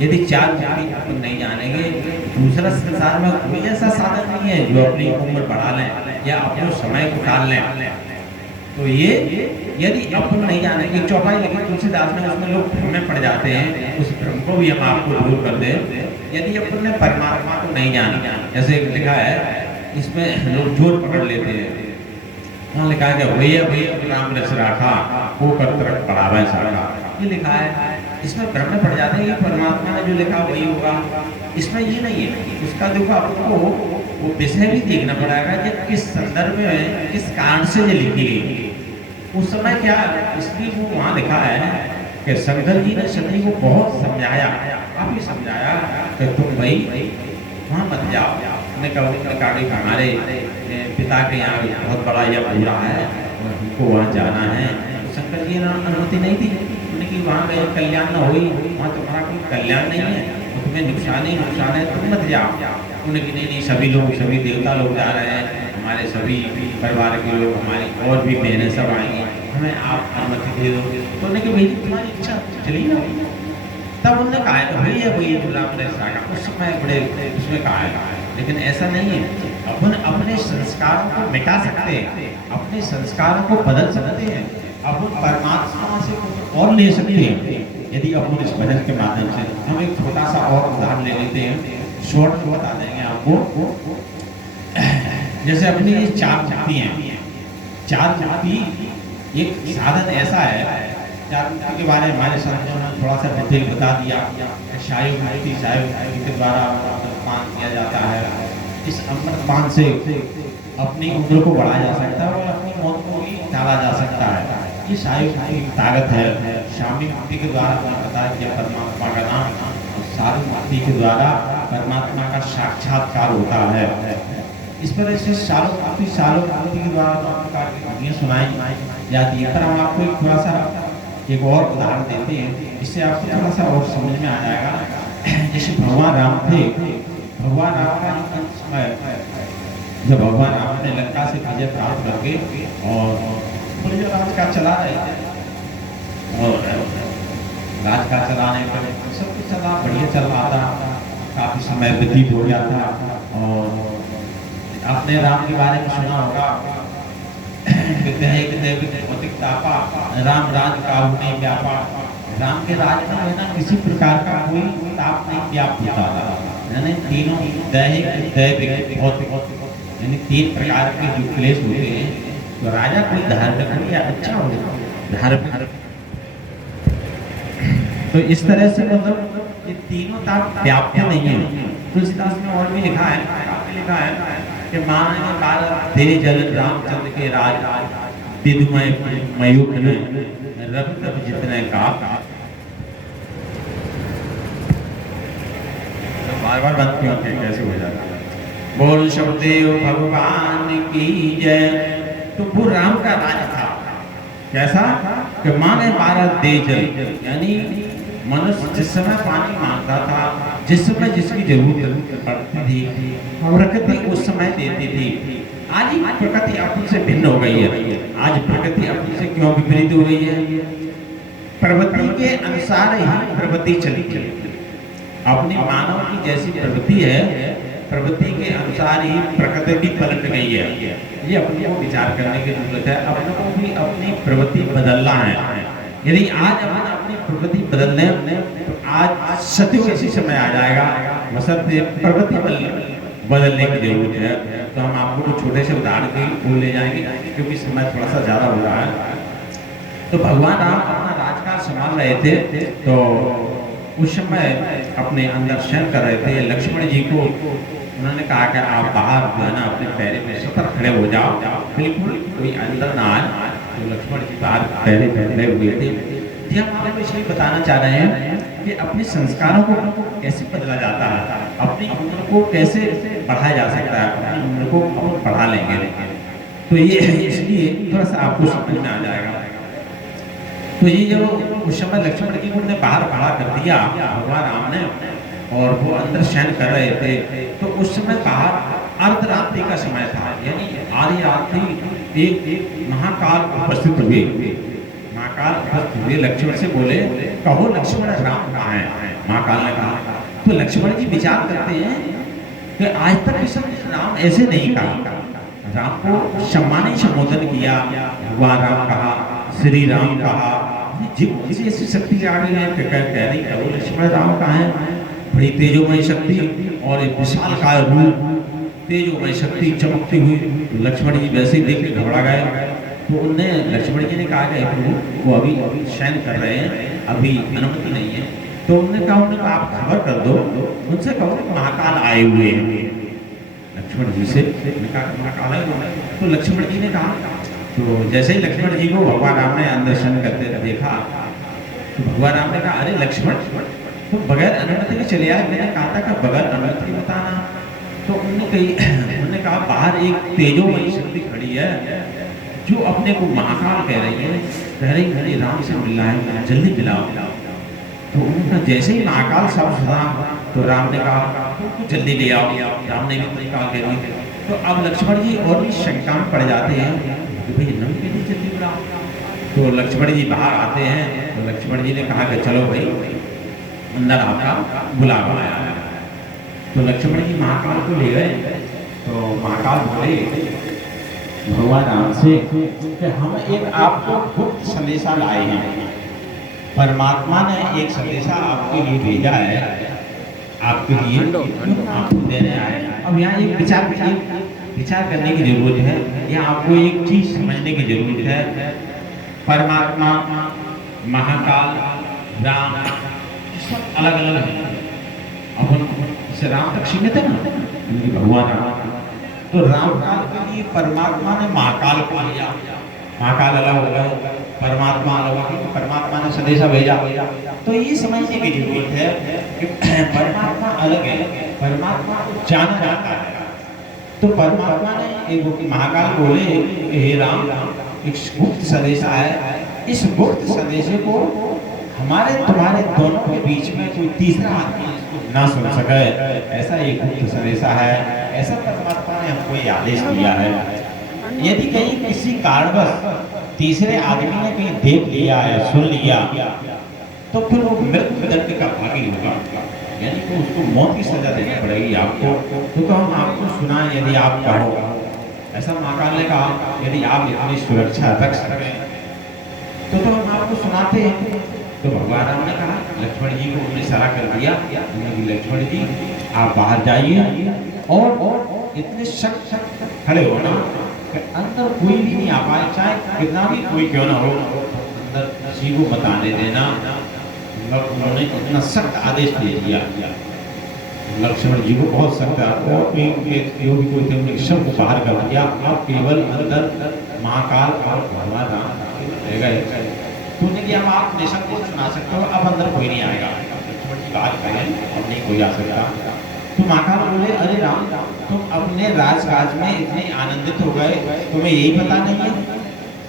यदि 4 जाति अपन नहीं जानेंगे, दूसरा संसार में कोई ऐसा साधन नहीं है जो अपनी उम्र बढ़ा लें या अपने समय को टाल लें। तो ये यदि अपन नहीं जानेंगे, चौपाई लगी तुलसीदास में, उसमें लोग भ्रम में पड़ जाते हैं, उस भ्रम को भी हम आपको दूर कर दें। यदि अपन ने परमात्मा को नहीं जाना, जैसे लिखा है इसमें लोग जोर पकड़ लेते हैं, वहाँ लिखा है कि भैया राम रस राखा वो कर तरक पढ़ावा सारा, ये लिखा है। इसमें भ्रम में पड़ जाते हैं कि परमात्मा ने जो लिखा वही होगा। इसमें ये नहीं है, उसका देखो आपको वो विषय भी देखना पड़ेगा कि किस संदर्भ में, किस कारण से ये लिखी गई। उस समय क्या, इसलिए वो वहाँ लिखा है कि शंकर जी ने सती को बहुत समझाया, काफी समझाया कि तुम भाई वहाँ मत जाओ। उन्होंने कहा कि हमारे पिता के यहाँ बहुत बड़ा यह पूरा है और हमको वहाँ जाना है। तो शंकर जी ने अनुमति नहीं दी, उन्होंने कि वहाँ गए कल्याण न हुई, वहाँ तुम्हारा कोई कल्याण नहीं है, तुम्हें नुकसान ही नुकसान है, तुम मत जाओ। उन्होंने नहीं, सभी लोग, सभी देवता लोग जा रहे हैं, हमारे सभी परिवार के लोग, हमारी और भी बहनें सब आएंगी, हमें आप अनुमति दे दो। तो उन्होंने कहा भाई तुम्हारी इच्छा चली ना। तब उन्होंने कहा है भैया उस समय बड़े उसमें कहा है, लेकिन ऐसा नहीं है। अपन अपने संस्कारों को मिटा सकते हैं, अपने संस्कारों को बदल सकते हैं, अपन परमात्मा से कुछ और ले सकते हैं यदि अपन इस भजन के माध्यम से। हम एक छोटा सा और उदाहरण ले लेते हैं, शॉर्ट में बता देंगे आपको। जैसे अपनी ये 4 जाति हैं, 4 जाति एक साधन ऐसा है, 4 जाति के बारे में हमारे संतों ने थोड़ा सा डिटेल बता दिया। शायु के द्वारा अमृतपान किया जाता है, इस अमृतपान से अपनी उम्र को बढ़ाया जा सकता है और अपनी मौत को भी टाला जा सकता है। ये शायु की ताकत है। शामी मुक्ति के द्वारा बताया गया परमात्मा का नाम, सारी मुक्ति के द्वारा परमात्मा का साक्षात्कार होता है। इस पर ऐसे सालों मुक्ति के द्वारा सुनाई जाती है। पर हम आपको एक थोड़ा सा एक और उदाहरण देते हैं, इससे आपको थोड़ा सा और समझ में आ जाएगा। जैसे भगवान राम थे, भगवान राम का अंत समय जब भगवान राम ने लंका से विजय प्राप्त करके और पूरे जो राज का चला रहे थे और राज का चलाने पर सब कुछ चला बढ़िया चल रहा था, काफी समय व्यतीत हो गया था। और आपने राम के बारे में सुना होगा, कहते हैं कि देवी भौतिक तापा राम राज का नहीं व्यापा। राम के राज में है ना किसी प्रकार का कोई ताप नहीं व्याप्त होता था, यानी तीनों दैहिक दैविक भौतिक यानी तीन प्रकार के जो क्लेश होते हैं, तो राजा कोई धार्मिक या अच्छा हो धार्मिक, तो इस तरह से मतलब ये तीनों ताप व्याप्त नहीं है। तुलसीदास ने और भी लिखा है कि माने काल दे जल रामचंद्र के राज विधुमय मयूख ने रब तब जितने का बार बार बात क्यों कैसे हो जाता है। बोल शब्देव भगवान की जय। तो वो राम का राज था कैसा कि माने मारा दे जल, यानी मनुष्य जिस समय पानी मांगता था, जिस समय जिसकी जरूरत पड़ती थी, प्रकृति उस समय देती थी। आज ही प्रकृति अपन से भिन्न हो गई है। आज प्रकृति अपन से क्यों विपरीत हो गई है? प्रवृत्ति के अनुसार ही प्रवृत्ति चली। अपनी मानव की जैसी प्रवृत्ति है, प्रवृत्ति के अनुसार ही प्रकृति भी पलट गई है। ये अपने को विचार करने की जरूरत है। अपने को भी अपनी प्रवृत्ति बदलना है। यदि आज अपन अपनी प्रवृत्ति बदलने, तो आज सतयुग ऐसी समय आ जाएगा, बशर्ते प्रवृत्ति बदलने की जरूरत है। तो हम आपको कुछ छोटे से उदाहरण के ले जाएंगे, क्योंकि समय थोड़ा सा ज़्यादा हो रहा है। तो भगवान राम अपना राजकाज संभाल रहे थे, तो उस समय अपने अंदर शयन कर रहे थे। लक्ष्मण जी को उन्होंने कहा कि आप बाहर जो है ना अपने पैरे में सतर्क खड़े हो जाओ, बिल्कुल कोई अंदर ना आए। तो लक्ष्मण जी बाहर पैरे खड़े हुए थे। जी हम आपको इसलिए बताना चाह रहे हैं कि अपने संस्कारों को कैसे बदला जाता है, अपनी उम्र को कैसे बढ़ाया जा सकता है, अपनी उम्र को हम बढ़ा लेंगे। तो ये इसलिए थोड़ा सा आपको समझ में आ जाएगा। तो ये जब उस समय लक्ष्मण जी को बाहर खड़ा कर दिया भगवान राम ने, और वो अंदर शयन कर रहे थे, तो उस समय बाहर अर्धरात्रि का समय था, यानी आधी रात्रि एक महाकाल उपस्थित हुए। महाकाल उपस्थित हुए, लक्ष्मण से बोले कहो लक्ष्मण राम कहाँ है? महाकाल ने कहा। तो लक्ष्मण जी विचार करते हैं कि आज तक किसी ने राम ऐसे नहीं कहा। राम को सम्मानी संबोधन किया, भगवान राम कहा, श्री राम कहा। जी ऐसी शक्ति आ गई है, कह रही कहो लक्ष्मण राम कहाँ है? बड़ी तेजोमय शक्ति और एक विशालकाय रूप, तेजोमय शक्ति चमकती हुई। तो लक्ष्मण जी वैसे ही देख के घबरा गए। तो उनने लक्ष्मण जी ने कहा कि प्रभु वो अभी शयन कर रहे हैं, अभी अनुमति नहीं है। तो उन्होंने कहा आप खबर कर दो, उनसे कहो महाकाल आए हुए हैं। लक्ष्मण जी से कहा महाकाल आए हुए। तो लक्ष्मण जी ने कहा, तो जैसे ही लक्ष्मण जी को भगवान राम ने अंदर शयन करते देखा, तो भगवान राम ने कहा अरे लक्ष्मण तो बगैर अनुमति के चले आए, मैंने कहा था कि बगैर अनुमति बताना। तो उन्होंने कहा बाहर एक तेजोमयी शक्ति खड़ी है जो अपने को महाकाल कह रही है, राम से मिलना है, जल्दी मिलाओ। तो उन्होंने जैसे ही महाकाल शब्द सुना, तो राम ने कहा तो जल्दी ले आओ। राम ने भी कहा कह रही। तो अब लक्ष्मण जी और भी शंका में पड़ जाते हैं कि भाई नम के लिए जल्दी बुलाओ। तो लक्ष्मण जी बाहर आते हैं। तो लक्ष्मण जी ने कहा कि चलो भाई अंदर आपका बुलावा आया। तो लक्ष्मण जी महाकाल को ले गए। तो महाकाल बोले भगवान राम से कि हम एक आपको गुप्त संदेशा लाए हैं। परमात्मा ने एक संदेशा आपके लिए भेजा है, आपके लिए आपको देने आए। अब यहाँ एक विचार करने की जरूरत है। यहाँ आपको एक चीज समझने की जरूरत है। परमात्मा, महाकाल, राम सब अलग अलग है। अब से राम तक सीमित है ना, भगवान राम। तो राम काल के लिए परमात्मा ने महाकाल को लिया। महाकाल अलग हो गया, परमात्मा अलग हो गया। परमात्मा ने संदेशा भेजा। तो ये समझने की जरूरत है कि परमात्मा अलग है, परमात्मा को जाना जाता है। तो परमात्मा ने एक महाकाल बोले हे राम, एक गुप्त संदेशा है। इस गुप्त संदेशे को हमारे तुम्हारे दोनों के बीच में कोई तीसरा आदमी इसको ना सुन सके, ऐसा एक गुप्त संदेशा है। ऐसा परमात्मा ने हमको ये आदेश दिया है। यदि कहीं किसी कारणवश तीसरे आदमी ने कहीं देख लिया है, सुन लिया, तो फिर वो मृत्यु दंड का भागी होगा, यानी कि उसको मौत की सजा देनी पड़ेगी आपको। तो हम आपको सुनाएं यदि आप कहो। ऐसा महाकाल ने कहा, यदि आप इतनी सुरक्षा रख सकें तो हम आपको सुनाते हैं। तो भगवान राम ने कहा, लक्ष्मण जी को उन्होंने इशारा कर दिया, लक्ष्मण जी आप बाहर जाइए और इतने शक खड़े हो ना कि अंदर कोई भी नहीं आ पाए, चाहे कितना भी कोई क्यों ना हो, अंदर किसी को बताने देना। उन्होंने इतना सख्त आदेश दे दिया। लक्ष्मण जी को बहुत सख्त, और जो भी कोई थे उन्हें सब को बाहर कर दिया। अब केवल अंदर महाकाल और भगवान राम रह गए। तो उन्हें अब आप निशक को सुना सकते हो, अब अंदर कोई नहीं आएगा। लक्ष्मण जी बात करें, अब नहीं कोई आ सकता। तो महाकाल बोले, अरे राम, तुम अपने राजकाज में इतने आनंदित हो गए, तुम्हें यही पता नहीं है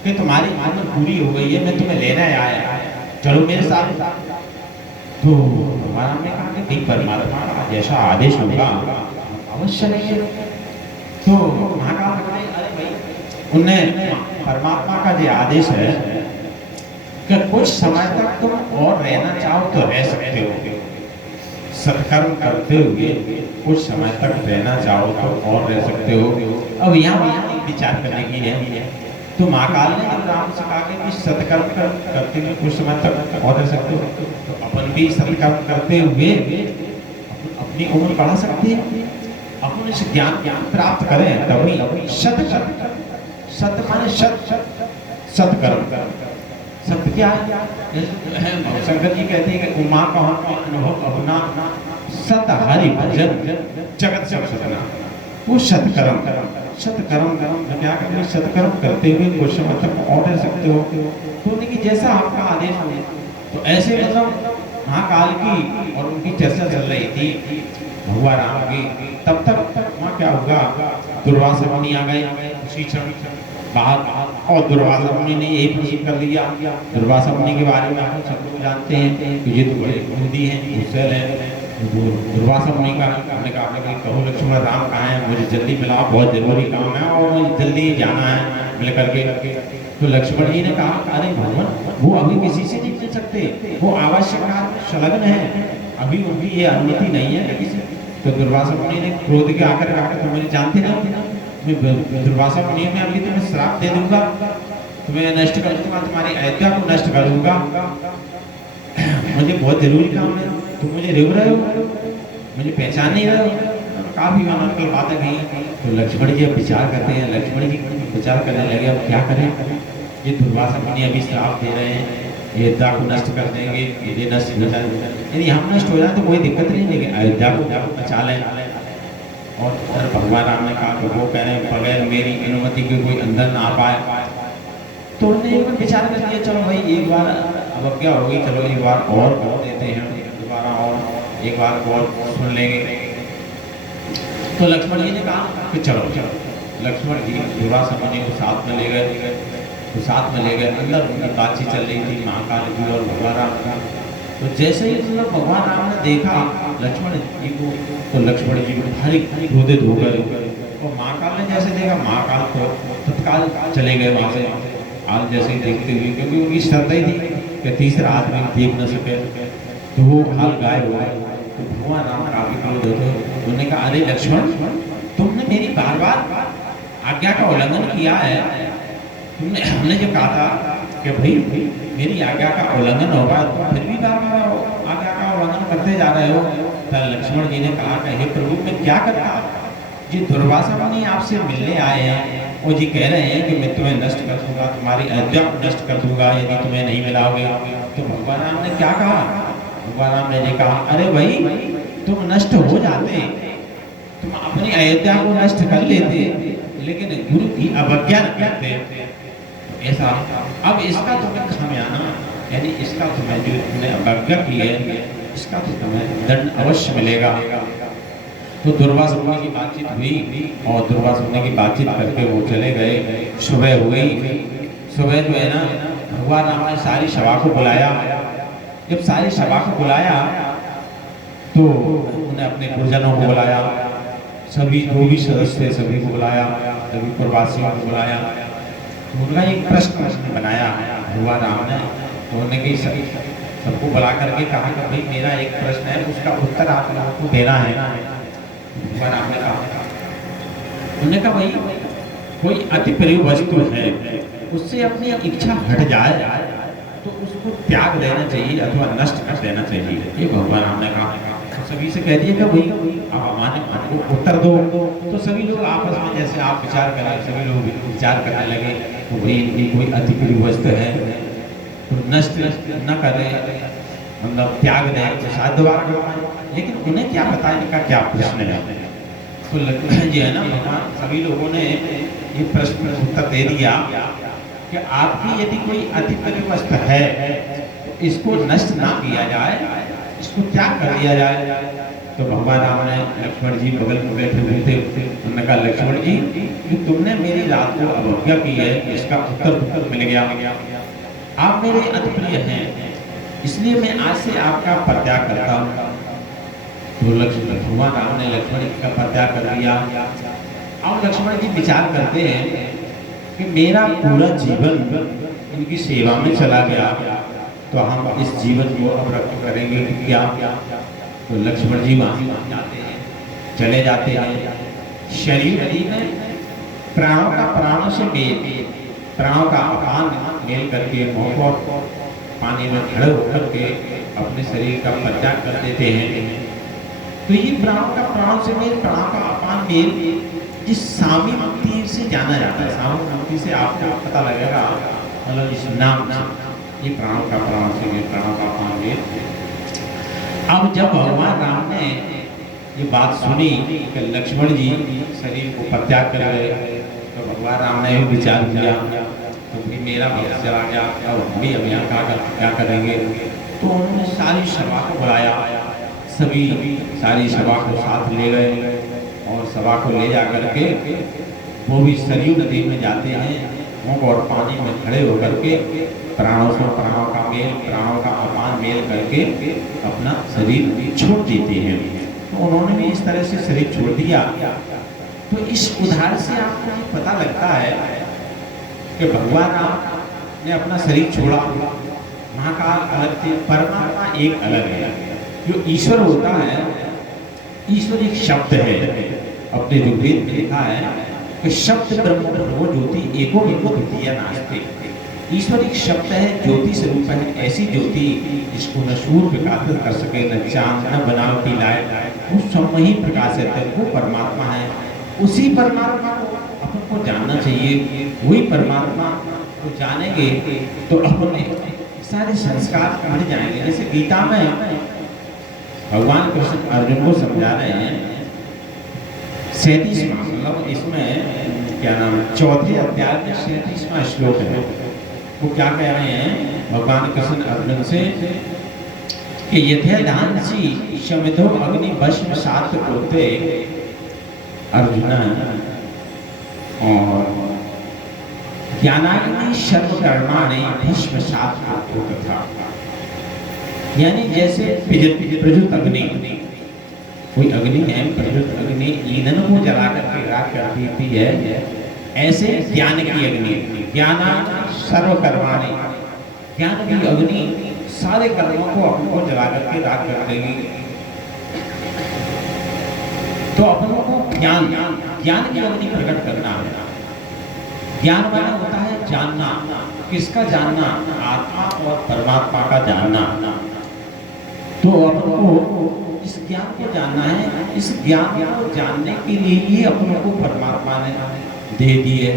कि तुम्हारी आनंद पूरी हो गई है, मैं तुम्हें लेने आया, चलो मेरे साथ। तो भगवान ने कहा कि ठीक परमात्मा का जैसा आदेश होगा अवश्य नहीं है। तो महाकाल बोले, अरे भाई, उन्हें परमात्मा का जो आदेश है कि कुछ समय तक तुम और रहना चाहो तो रह सकते हो, सत्कर्म करते हुए कुछ समय तक रहना चाहो तो और रह सकते हो। अब यहाँ विचार करने की है। तो महाकाल ने जब राम से कहा कि सत्कर्म करते हुए कुछ समय तक और रह सकते हो, तो अपन भी सत्कर्म करते हुए अपनी उम्र बढ़ा सकते हैं, अपन इस ज्ञान प्राप्त करें तभी। सत माने सत्कर्म। सत्य क्या है? शंकर जी कहते हैं कि उमा का अनुभव अपना सत हरि भजन जगत सब सतना, वो सत्कर्म। सत्कर्म क्या करें? सत्कर्म करते हुए कुछ समय तक और रह सकते हो। तो देखिए जैसा आपका आदेश हो। तो ऐसे मतलब महाकाल की और उनकी चर्चा चल रही थी भगवान राम की। तब तक वहाँ क्या होगा, दुर्वासा मुनि आ गए उसी क्षण बाहर, और दुर्वासा मुनि ने यही प्रश्न कर लिया। दुर्वासा मुनि के बारे में आप सब लोग जानते हैं कि ये तो बड़े क्रोधी हैं, गुस्सेल हैं। दुर्वासा मुनि का हमने कहा कि कहो लक्ष्मण राम कहाँ हैं, मुझे जल्दी मिलाओ, बहुत जरूरी काम है और मुझे जल्दी जाना है मिल करके। तो लक्ष्मण जी ने कहा, अरे भगवान, वो अभी किसी से नहीं मिल सकते, वो आवश्यक संलग्न है, अभी उनकी ये अनुमति नहीं है किसी। तो दुर्वासा मुनि ने क्रोध के आकर कहा, तुम मुझे जानते नहीं, मैं दुर्वासा मुनि में अभी तुम्हें श्राप दे दूंगा, तुम्हें नष्ट कर दूंगा, तुम्हारी अयोध्या को नष्ट कर दूंगा, मुझे बहुत जरूरी काम है, तुम मुझे रोक रहे हो, मुझे पहचान नहीं रहे हो। काफी की बातें कही। तो लक्ष्मण जी अब विचार करते हैं, लक्ष्मण जी विचार करने लगे, अब क्या करें? ये दुर्वासा मुनि अभी श्राप दे रहे हैं, अयोध्या को नष्ट कर देंगे, ये नष्ट हो जाए, यदि हम नष्ट हो जाए तो कोई दिक्कत नहीं, लेकिन अयोध्या को बचा लें। और भगवान राम ने कहा कि वो कह रहे हैं बगैर मेरी अनुमति के कोई अंदर ना आ पाए। तो उन्होंने विचार कर लिया, चलो भाई एक बार अब क्या होगी, चलो एक बार और देते हैं, दोबारा और एक बार और सुन लेंगे। तो लक्ष्मण जी ने कहा कि चलो चलो। लक्ष्मण जी दुर्वासा मुनि को साथ में ले गए। तो साथ में ले गए, अंदर उनकी बातचीत चल रही थी महाकाल की और भगवान राम का। तो जैसे ही मतलब भगवान राम ने देखा लक्ष्मण जी को, तो लक्ष्मण जी को भारी क्रोधित हो गए। और महाकाल ने जैसे देखा, महाकाल तो तत्काल चले गए वहाँ से, आज जैसे ही देखते हुए, क्योंकि उनकी श्रद्धा ही थी कि तीसरा आदमी देख न सके, तो वो हाल गायब हो गए। तो भगवान राम काफी क्रोध थे। उन्होंने कहा, अरे लक्ष्मण, तुमने मेरी बार बार आज्ञा का उल्लंघन किया है। तुमने हमने जो कहा था कि भाई मेरी आज्ञा का उल्लंघन होगा, तुम फिर भी बार बार आज्ञा का उल्लंघन करते जा रहे हो। तो लक्ष्मण जी ने कहा कि हे प्रभु, मैं क्या करता? जी दुर्वासा मुनि आपसे मिलने आए हैं और जी कह रहे हैं कि मैं तुम्हें नष्ट कर दूंगा, तुम्हारी अयोध्या को नष्ट कर दूंगा यदि तुम्हें नहीं मिलाओगे। तो भगवान राम ने क्या कहा? भगवान राम ने जी कहा, अरे भाई तुम नष्ट हो जाते, तुम अपनी अयोध्या को नष्ट कर लेते, लेकिन गुरु की अवज्ञा करते। ऐसा अब इसका तुम्हें खामियाना, यानी इसका तुम्हें जो तुमने अवज्ञा की है, इसका तो तुम्हें दंड अवश्य मिलेगा। तो दुर्वासा मुनि की बातचीत हुई और दुर्वासा मुनि की बातचीत करके वो चले गए। सुबह हो गई। सुबह जो है ना, भगवान राम ने सारी सभा को बुलाया। जब सारी सभा को बुलाया तो उन्होंने अपने गुरुजनों को बुलाया, सभी जो भी सदस्य थे सभी को बुलाया, सभी प्रवासियों को बुलाया। तो उनका एक प्रश्न बनाया भगवान राम ने। तो उन्होंने कि सबको बुला करके कहा कि भाई मेरा एक प्रश्न है, उसका उत्तर आप लोगों को देना है। भगवान राम ने कहा, उन्होंने कहा भाई कोई अति प्रिय वस्तु है, उससे अपनी इच्छा हट जाए तो उसको त्याग देना चाहिए अथवा नष्ट कर देना चाहिए, ये भगवान राम ने कहा। तो सभी से कह दिया कि भाई आप हमारे उत्तर दो। तो सभी लोग आपस में जैसे आप विचार करें, सभी लोग विचार करने लगे तो भाई इनकी कोई अति प्रिय वस्तु है तो नष्ट न करें, मतलब त्याग दें तो साध्य बात हो। लेकिन उन्हें क्या पता इनका क्या प्रश्न है। तो लक्ष्मण जी है ना, भगवान सभी लोगों ने ये प्रश्न उत्तर दे दिया कि आपकी यदि कोई अति प्रिय वस्तु है तो इसको नष्ट ना किया जाए, इसको त्याग कर दिया जाए। तो भगवान राम ने लक्ष्मण जी बगल में बैठे हुए थे, उन्होंने कहा लक्ष्मण जी कि तुमने मेरी रात को अवज्ञा की है, इसका उत्तर मिल गया। आप मेरे अति प्रिय हैं, इसलिए मैं आज से आपका परित्याग करता हूँ। तो भगवान राम ने लक्ष्मण जी का परित्याग कर दिया। अब लक्ष्मण जी विचार करते हैं कि मेरा पूरा जीवन इनकी सेवा में चला गया, तो हम इस जीवन को अब रक्त करेंगे कि क्या। तो लक्ष्मण जी वहाँ जाते हैं, चले जाते हैं। शरीर में प्राणों का प्राणों से मेल, प्राणों का अपान मेल करके मुँह को पानी में खड़े होकर के अपने शरीर का परित्याग कर देते हैं। तो ये प्राणों का प्राणों से मेल, प्राणों का अपान मेल जिस सामी मुक्ति से जाना जाता है। सामी मुक्ति से आपको पता लगेगा, मतलब इस नाम ये प्राणों का प्राण से मेल, प्राणों का अपान मेल। अब जब भगवान राम ने ये बात सुनी कि लक्ष्मण जी शरीर को परित्याग कर गए, तो भगवान राम ने विचार किया तो भी मेरा भक्त चला गया, अब हम भी अब यहाँ क्या करेंगे। तो उन्होंने सारी सभा को बुलाया, सभी सारी सभा को साथ ले गए और सभा को ले जा करके वो भी सरयू नदी में जाते हैं, मुँह और पानी में खड़े होकर के प्राणों का मेल, प्राणों का अपान मेल करके अपना शरीर छोड़ देते हैं। तो उन्होंने भी इस तरह से शरीर छोड़ दिया। तो इस उदाहरण से आपको पता लगता है कि भगवान राम ने अपना शरीर छोड़ा, महाकाल अलग थे, परमात्मा एक अलग है। जो ईश्वर होता है, ईश्वर एक शब्द है। अपने ऋग्वेद में लिखा है कि शब्द ब्रह्म ब्रह्मो ज्योति एको एको द्वितीय नास्ति। ईश्वर एक शब्द है, ज्योति स्वरूप है, ऐसी ज्योति जिसको न सूर्य प्रकाशित कर सके, न चांद, न बनावटी लाइट, वो सब ही प्रकाशित है, वो परमात्मा है। उसी परमात्मा को अपन को जानना चाहिए। वही परमात्मा को जानेंगे तो अपने सारे संस्कार हट जाएंगे। जैसे गीता में भगवान कृष्ण अर्जुन को समझा रहे हैं, 37वां मतलब इसमें क्या नाम, चौथे अध्याय में 37वां श्लोक है। वो क्या कह रहे हैं भगवान कृष्ण अर्जुन से कि यथे धांसी शमिधो अग्नि भस्म सात होते अर्जुन, और ज्ञानाग्नि सर्व कर्माणि भस्म सात होता था। यानी जैसे प्रज्वलित अग्नि, कोई अग्नि है, प्रज्वलित अग्नि ईंधन को जला करके राख कर देती है, ऐसे ज्ञान की अग्नि, ज्ञाना सर्व कर्माणि, ज्ञान की अग्नि सारे कर्मों को अपन को जला करके राख कर देगी। तो अपन को ज्ञान की अग्नि प्रकट करना है। ज्ञान माना होता है जानना। किसका जानना? आत्मा और परमात्मा का जानना। तो अपन को इस ज्ञान को जानना है। इस ज्ञान को जानने के लिए ही अपन को परमात्मा ने दे दी है,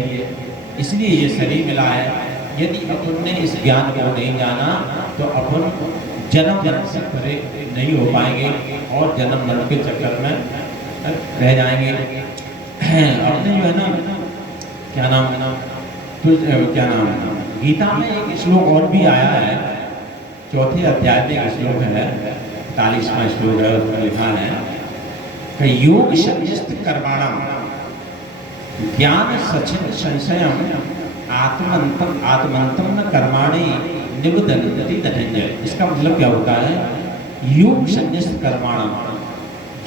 इसलिए ये शरीर मिला है। यदि अपन ने इस ज्ञान को नहीं जाना तो अपन जन्म जन्म से परे नहीं हो पाएंगे और जन्म मरण के चक्कर में रह जाएंगे। अपने जो है ना क्या नाम गीता में एक श्लोक और भी आया है, चौथे अध्याय में एक श्लोक है, 45वां श्लोक है, उसमें लिखा है कि योग संयस्त कर्माणम ज्ञान सचिन संशयम आत्मंतम न कर्माणि निबधन्ति धनंजय। इसका मतलब क्या होता है योग संन्यास कर्माणम,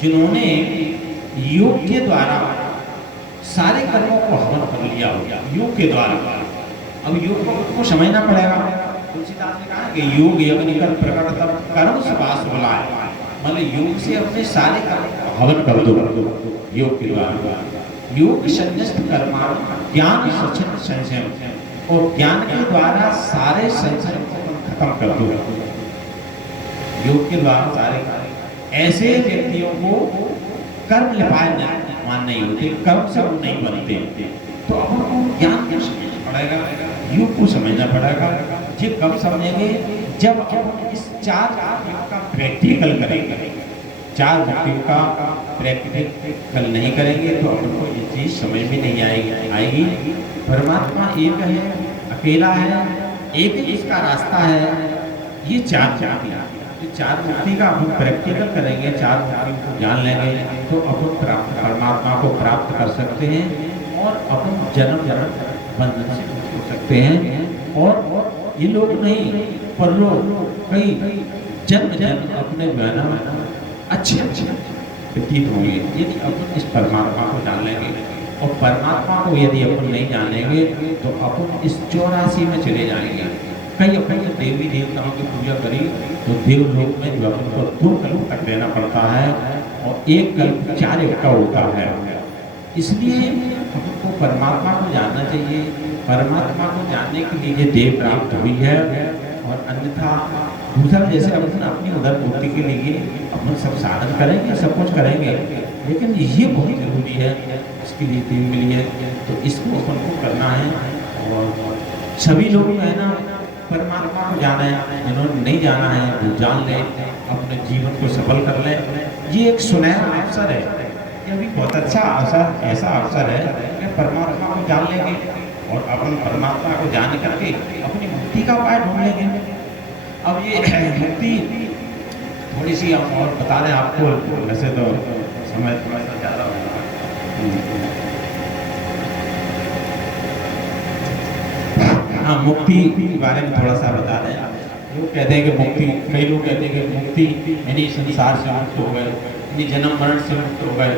जिन्होंने योग के द्वारा सारे कर्मों को हवन कर लिया होगा, योग के द्वारा। अब योग को समझना पड़ेगा। तुलसीदास ने कहा कि योग यज्ञ कर प्रकट तब कर्म से वास बुलाए, मतलब योग से अपने सारे कर्म को हवन कर दो योग के द्वारा। योग संन्यास कर्माण ज्ञान सचिन संशय, और ज्ञान के द्वारा सारे संशय को खत्म कर दो। योग के द्वारा सारे ऐसे व्यक्तियों को कर्म लिपाए मान नहीं होते, कर्म से वो नहीं बनते। तो अब उनको ज्ञान को समझना पड़ेगा, योग को समझना पड़ेगा। ये कब समझेंगे? जब हम इस चार योग का प्रैक्टिकल करेंगे। चार मुक्तियों का प्रैक्टिकल नहीं करेंगे तो हमको ये चीज़ समझ में नहीं आएगी। परमात्मा एक है, अकेला है, एक ही इसका रास्ता है। ये चार मुक्ति, चार मुक्ति का हम प्रैक्टिकल करेंगे, चार मुक्ति को जान लेंगे तो अपन परमात्मा को प्राप्त कर सकते हैं और अपन जन्म बंधन से मुक्त हो सकते हैं। और ये लोग नहीं, पर लोग कई जन्म अपने बहना अच्छे व्यतीत होंगे यदि अपन इस परमात्मा को जान लेंगे। और परमात्मा को यदि अपन नहीं जानेंगे तो अपन इस 84 में चले जाएंगे। कई अपन जो देवी देवताओं की पूजा करी तो देवलोक में जो अपन को 2 कल्प तक देना पड़ता है और 1 कल्प 4 युग का होता है। इसलिए हमको परमात्मा को जानना चाहिए। परमात्मा को जानने के लिए ये देव प्राप्त हुई है, और अन्यथा दूसरा जैसे अपन अपनी उधर मुक्ति के लिए अपन सब साधन करेंगे, सब कुछ करेंगे, लेकिन ये बहुत जरूरी है, इसके लिए देव मिली है तो इसको अपन को करना है। और सभी लोग है ना परमात्मा को जाना है, जिन्होंने नहीं जाना है वो जान ले, अपने जीवन को सफल कर ले। ये एक सुनहरा अवसर है, ये भी बहुत अच्छा अवसर, ऐसा अवसर है कि परमात्मा को जान लेंगे और अपन परमात्मा को जान करके अपनी मुक्ति का उपाय ढूंढ लेंगे। अब ये मुक्ति थोड़ी सी हम और बता दें आपको, वैसे तो समय थोड़ा सा ज़्यादा होगा। हाँ, मुक्ति के बारे में थोड़ा सा बता दें। लोग कहते हैं कि मुक्ति, कई लोग कहते हैं कि मुक्ति यानी संसार से मुक्त हो गए, यानी जन्म मरण से मुक्त हो गए।